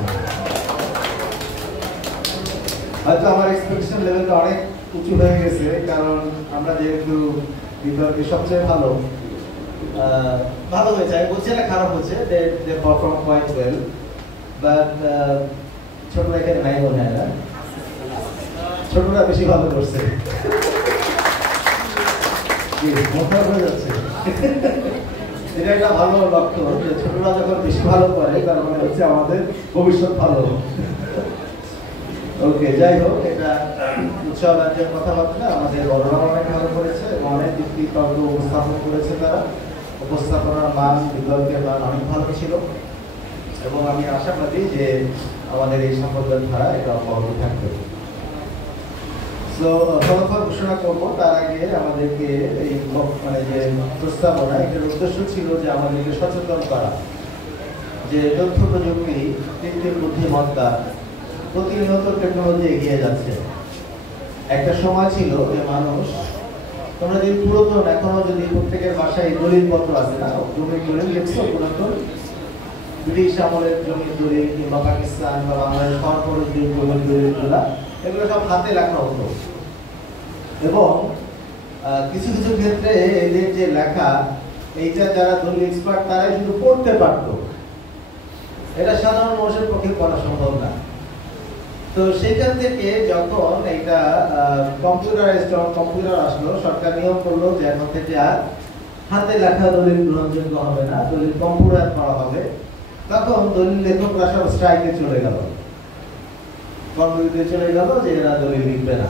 হয়তো আমার এক্সপেকটেশন লেভেলটা অনেক উঁচু হয়ে গেছে, কারণ আমরা যেহেতু বিতর্কে সবচেয়ে ভালো হয়েছে, আমি বলছি না খারাপ হচ্ছে, দে পারফর্ম কোয়াইট ওয়েল, বাট ছোটরা এখানে নাই মনে হয় না। ছোটরা বেশি ভালো করছে। মনে হয়ে যাচ্ছে এটা একটা ভালো লক্ষ্য যে ছোটরা যখন বেশি ভালো করে তার মানে হচ্ছে আমাদের ভবিষ্যৎ ভালো। ওকে, যাই হোক, এটা উৎসব রাজ্যের কথাবার্তা আমাদের বড়রা অনেক ভালো করেছে এবং অনেক যুক্তি তর্ক উপস্থাপন করেছে। তারা উপস্থাপনার মান, বিতর্কের মান অনেক ভালো ছিল এবং আমি আশাবাদী যে আমাদের এই সম্পর্কের ধারা এটা অব্যাহত থাকবে। তো ফলাফল ঘোষণা করবো তার আগে আমাদেরকে এই মানে যে প্রস্তাবনা, এটার উদ্দেশ্য ছিল যে আমাদেরকে সচেতন করা যে তথ্য প্রযুক্তি, কৃত্রিম বুদ্ধিমত্তা, প্রতিনিয়ত টেকনোলজি এগিয়ে যাচ্ছে। একটা সময় ছিল যে মানুষ, তোমরা যদি পুরাতন এখনো যদি প্রত্যেকের বাসায় দলিল পত্র আছে না, জমির দলিল লিখছো, পুরাতন ব্রিটিশ আমলের জমির দলিল কিংবা পাকিস্তান বা বাংলাদেশ সরকারের যে জমির দলিলগুলো, এগুলো সব হাতে লেখা হতো এবং কিছু কিছু ক্ষেত্রে এদের যে লেখা, এইটা যারা দলিল এক্সপার্ট তারাই শুধু পড়তে পারতো, এটা সাধারণ মানুষের পক্ষে পড়া সম্ভব না। তো সেখান থেকে যখন এটা কম্পিউটার আসলো, সরকার নিয়ম করলো যে এখন থেকে আর হাতে লেখা দলিল গ্রহণযোগ্য হবে না, দলিল কম্পিউটার করা হবে। তখন দলিল লেখকরা সব স্ট্রাইকে চলে গেল, কর্মবিরতিতে চলে গেল যে এরা দলিল লিখবে না।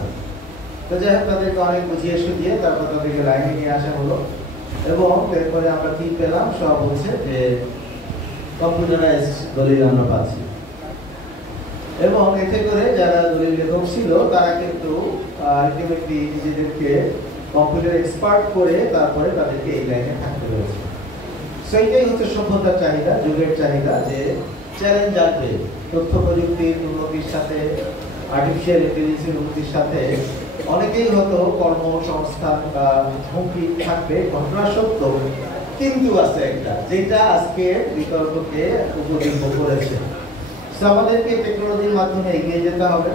তো যাই হোক, তাদেরকে অনেক বুঝিয়ে সুঝিয়ে তারপর তাদেরকে লাইনে নিয়ে আসা হলো এবং এরপরে আমরা কি পেলাম, সব হচ্ছে যে কম্পিউটারাইজ দলিল আমরা পাচ্ছি এবং এতে করে যারা দলিল লেখক ছিল তারা কিন্তু আলটিমেটলি নিজেদেরকে কম্পিউটার এক্সপার্ট করে তারপরে তাদেরকে এই লাইনে থাকতে হয়েছে। সেইটাই হচ্ছে সভ্যতার চাহিদা, যুগের চাহিদা, যে চ্যালেঞ্জ আসবে তথ্য প্রযুক্তির উন্নতির সাথে, আর্টিফিশিয়াল ইন্টেলিজেন্সের উন্নতির সাথে অনেকেই হয়তো কর্মসংস্থান বা হুমকি থাকবে, ঘটনা সত্য, কিন্তু আছে একটা যেটা আজকে বিতর্ককে উপযোগ্য করেছে। আমাদেরকে টেকনোলজির মাধ্যমে এগিয়ে যেতে হবে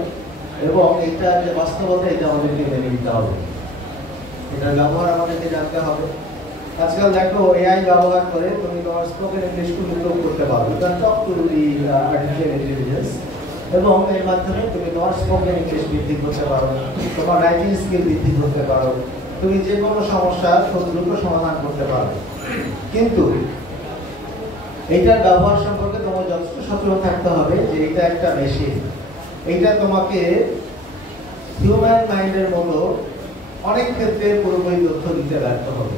এবং এটা যে বাস্তবতা, এটা আমাদেরকে মেনে নিতে হবে, এটার ব্যবহার আমাদেরকে জানতে হবে। আজকাল দেখো, এআই ব্যবহার করে তুমি তোমার স্পোকেন ইংলিশ ইমপ্রুভ করতে পারো, talk to the artificial intelligence, এবং এর মাধ্যমে তুমি তোমার স্পোকেন ইংলিশ বৃদ্ধি করতে পারো, তোমার রাইটিং স্কিল বৃদ্ধি করতে পারো, তুমি যে কোনো সমস্যার খুব দ্রুত সমাধান করতে পারো। কিন্তু এইটার ব্যবহার সম্পর্কে তোমার যথেষ্ট সচেতন থাকতে হবে যে এটা একটা মেশিন, এইটা তোমাকে হিউম্যান মাইন্ডের মতো অনেক ক্ষেত্রে পুরোপুরি তথ্য দিতে ব্যর্থ হবে।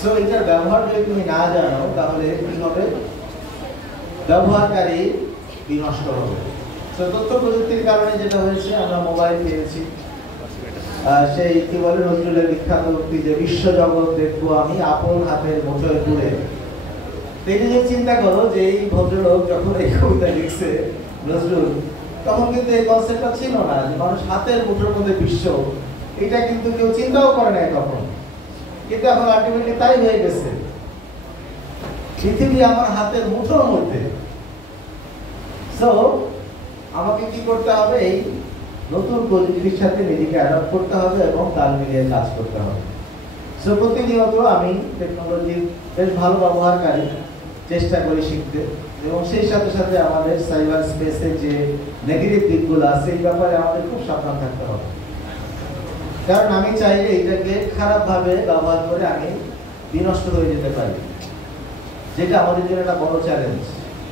সো এটার ব্যবহার যদি তুমি না জানো তাহলে কি হবে, ব্যবহারকারী বিনষ্ট হবে। তো তথ্য প্রযুক্তির কারণে যেটা হয়েছে, আমরা মোবাইল পেয়েছি, সেই কি বলে নজরুলের বিখ্যাত উক্তি যে বিশ্বজগৎ দেখবো আমি আপন হাতের মুঠোয় পুরে। তিনি যে চিন্তা করো যে এই ভদ্রলোক যখন এই কবিতা লিখছে নজরুল, তখন কিন্তু এই কনসেপ্টটা ছিল না যে মানুষ হাতের মুঠোর মধ্যে বিশ্ব, এটা কিন্তু কেউ চিন্তাও করে নাই তখন, কিন্তু এখন আলটিমেটলি তাই হয়ে গেছে। পৃথিবী আমার হাতের মুঠোর মধ্যে। সো আমাকে কি করতে হবে, এই নতুন প্রযুক্তির সাথে নিজেকে অ্যাডাপ্ট করতে হবে এবং তাল মিলিয়ে কাজ করতে হবে। সো প্রতিনিয়ত আমি টেকনোলজির বেশ ভালো ব্যবহারকারী, চেষ্টা করি শিখতে, এবং সেই সাথে সাথে আমাদের সাইবার স্পেসে যে নেগেটিভ দিকগুলো আছে এই ব্যাপারে আমাদের খুব সাবধান থাকতে হবে। কারণ আমি চাইলে এটাকে খারাপভাবে ব্যবহার করে আমি বিনষ্ট হয়ে যেতে পারি, যেটা আমাদের জন্য একটা বড় চ্যালেঞ্জ।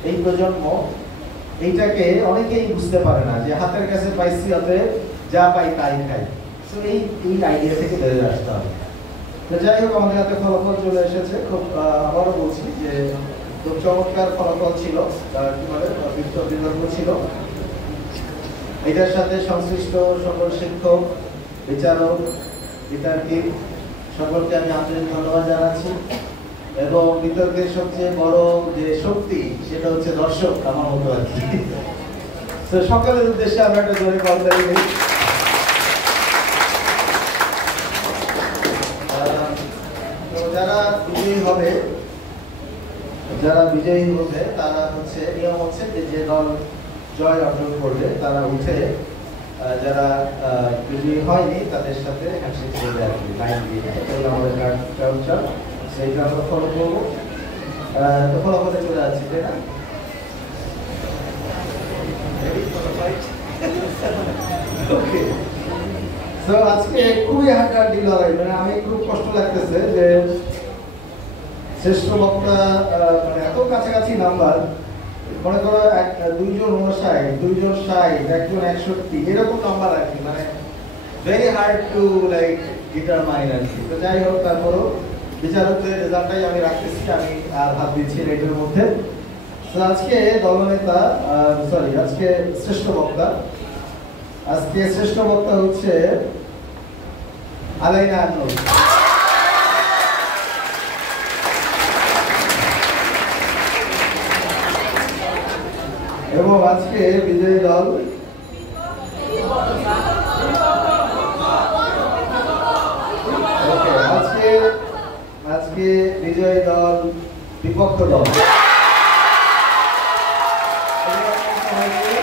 এই প্রজন্ম এইটাকে অনেকেই বুঝতে পারে না যে হাতের কাছে পাইছি, অতএব যা পাই তাই খাই। তো এই আইডিয়া থেকে বেরিয়ে আসতে হবে। তো যাই হোক, আমাদের হাতে ফলাফল চলে এসেছে। খুব আবারও বলছি যে খুব চমৎকার ফলাফল ছিল, কি বলে বিতর্ক ছিল। এটার সাথে সংশ্লিষ্ট সকল শিক্ষক, বিচারক, বিতর্কী সকলকে আমি আন্তরিক ধন্যবাদ জানাচ্ছি। এবং বিতর্কের সবচেয়ে বড় যে শক্তি সেটা হচ্ছে দর্শক, আমার মতো আর কি। তো সকলের উদ্দেশ্যে আমরা একটা জোরে করতালি দিই। তো যারা বিজয়ী হবে তারা হচ্ছে, নিয়ম হচ্ছে যে দল জয় অর্জন করবে তারা উঠে, যারা বিজয়ী হয়নি তাদের সাথে হ্যান্ডশেক করবে আর কি, লাইন দিয়ে। এটা হলো আমাদের কালচার, সেইটা আমরা ফলো করবো। তো ফলাফলে চলে যাচ্ছি, তাই না? ওকে, তো আজকে খুবই হাড্ডাহাড্ডি লড়াই, মানে আমি খুব কষ্ট লাগতেছে যে শ্রেষ্ঠ বক্তা মানে এত কাছাকাছি নাম্বার, মনে করো দুইজন 59, দুইজন 60, একজন 61, এরকম নাম্বার আর কি, মানে very hard to like determine আর কি। তো যাই হোক, তারপরও বিচারকদের রেজাল্টটাই আমি রাখতেছি, আমি আর হাত দিচ্ছি না এটার মধ্যে। তো আজকে দলনেতা সরি আজকে শ্রেষ্ঠ বক্তা, আজকে শ্রেষ্ঠ বক্তা হচ্ছে আলাইনা আনোয়ার। এবং আজকে বিজয়ী দল আজকে বিজয়ী দল বিপক্ষ দল। সবাইকে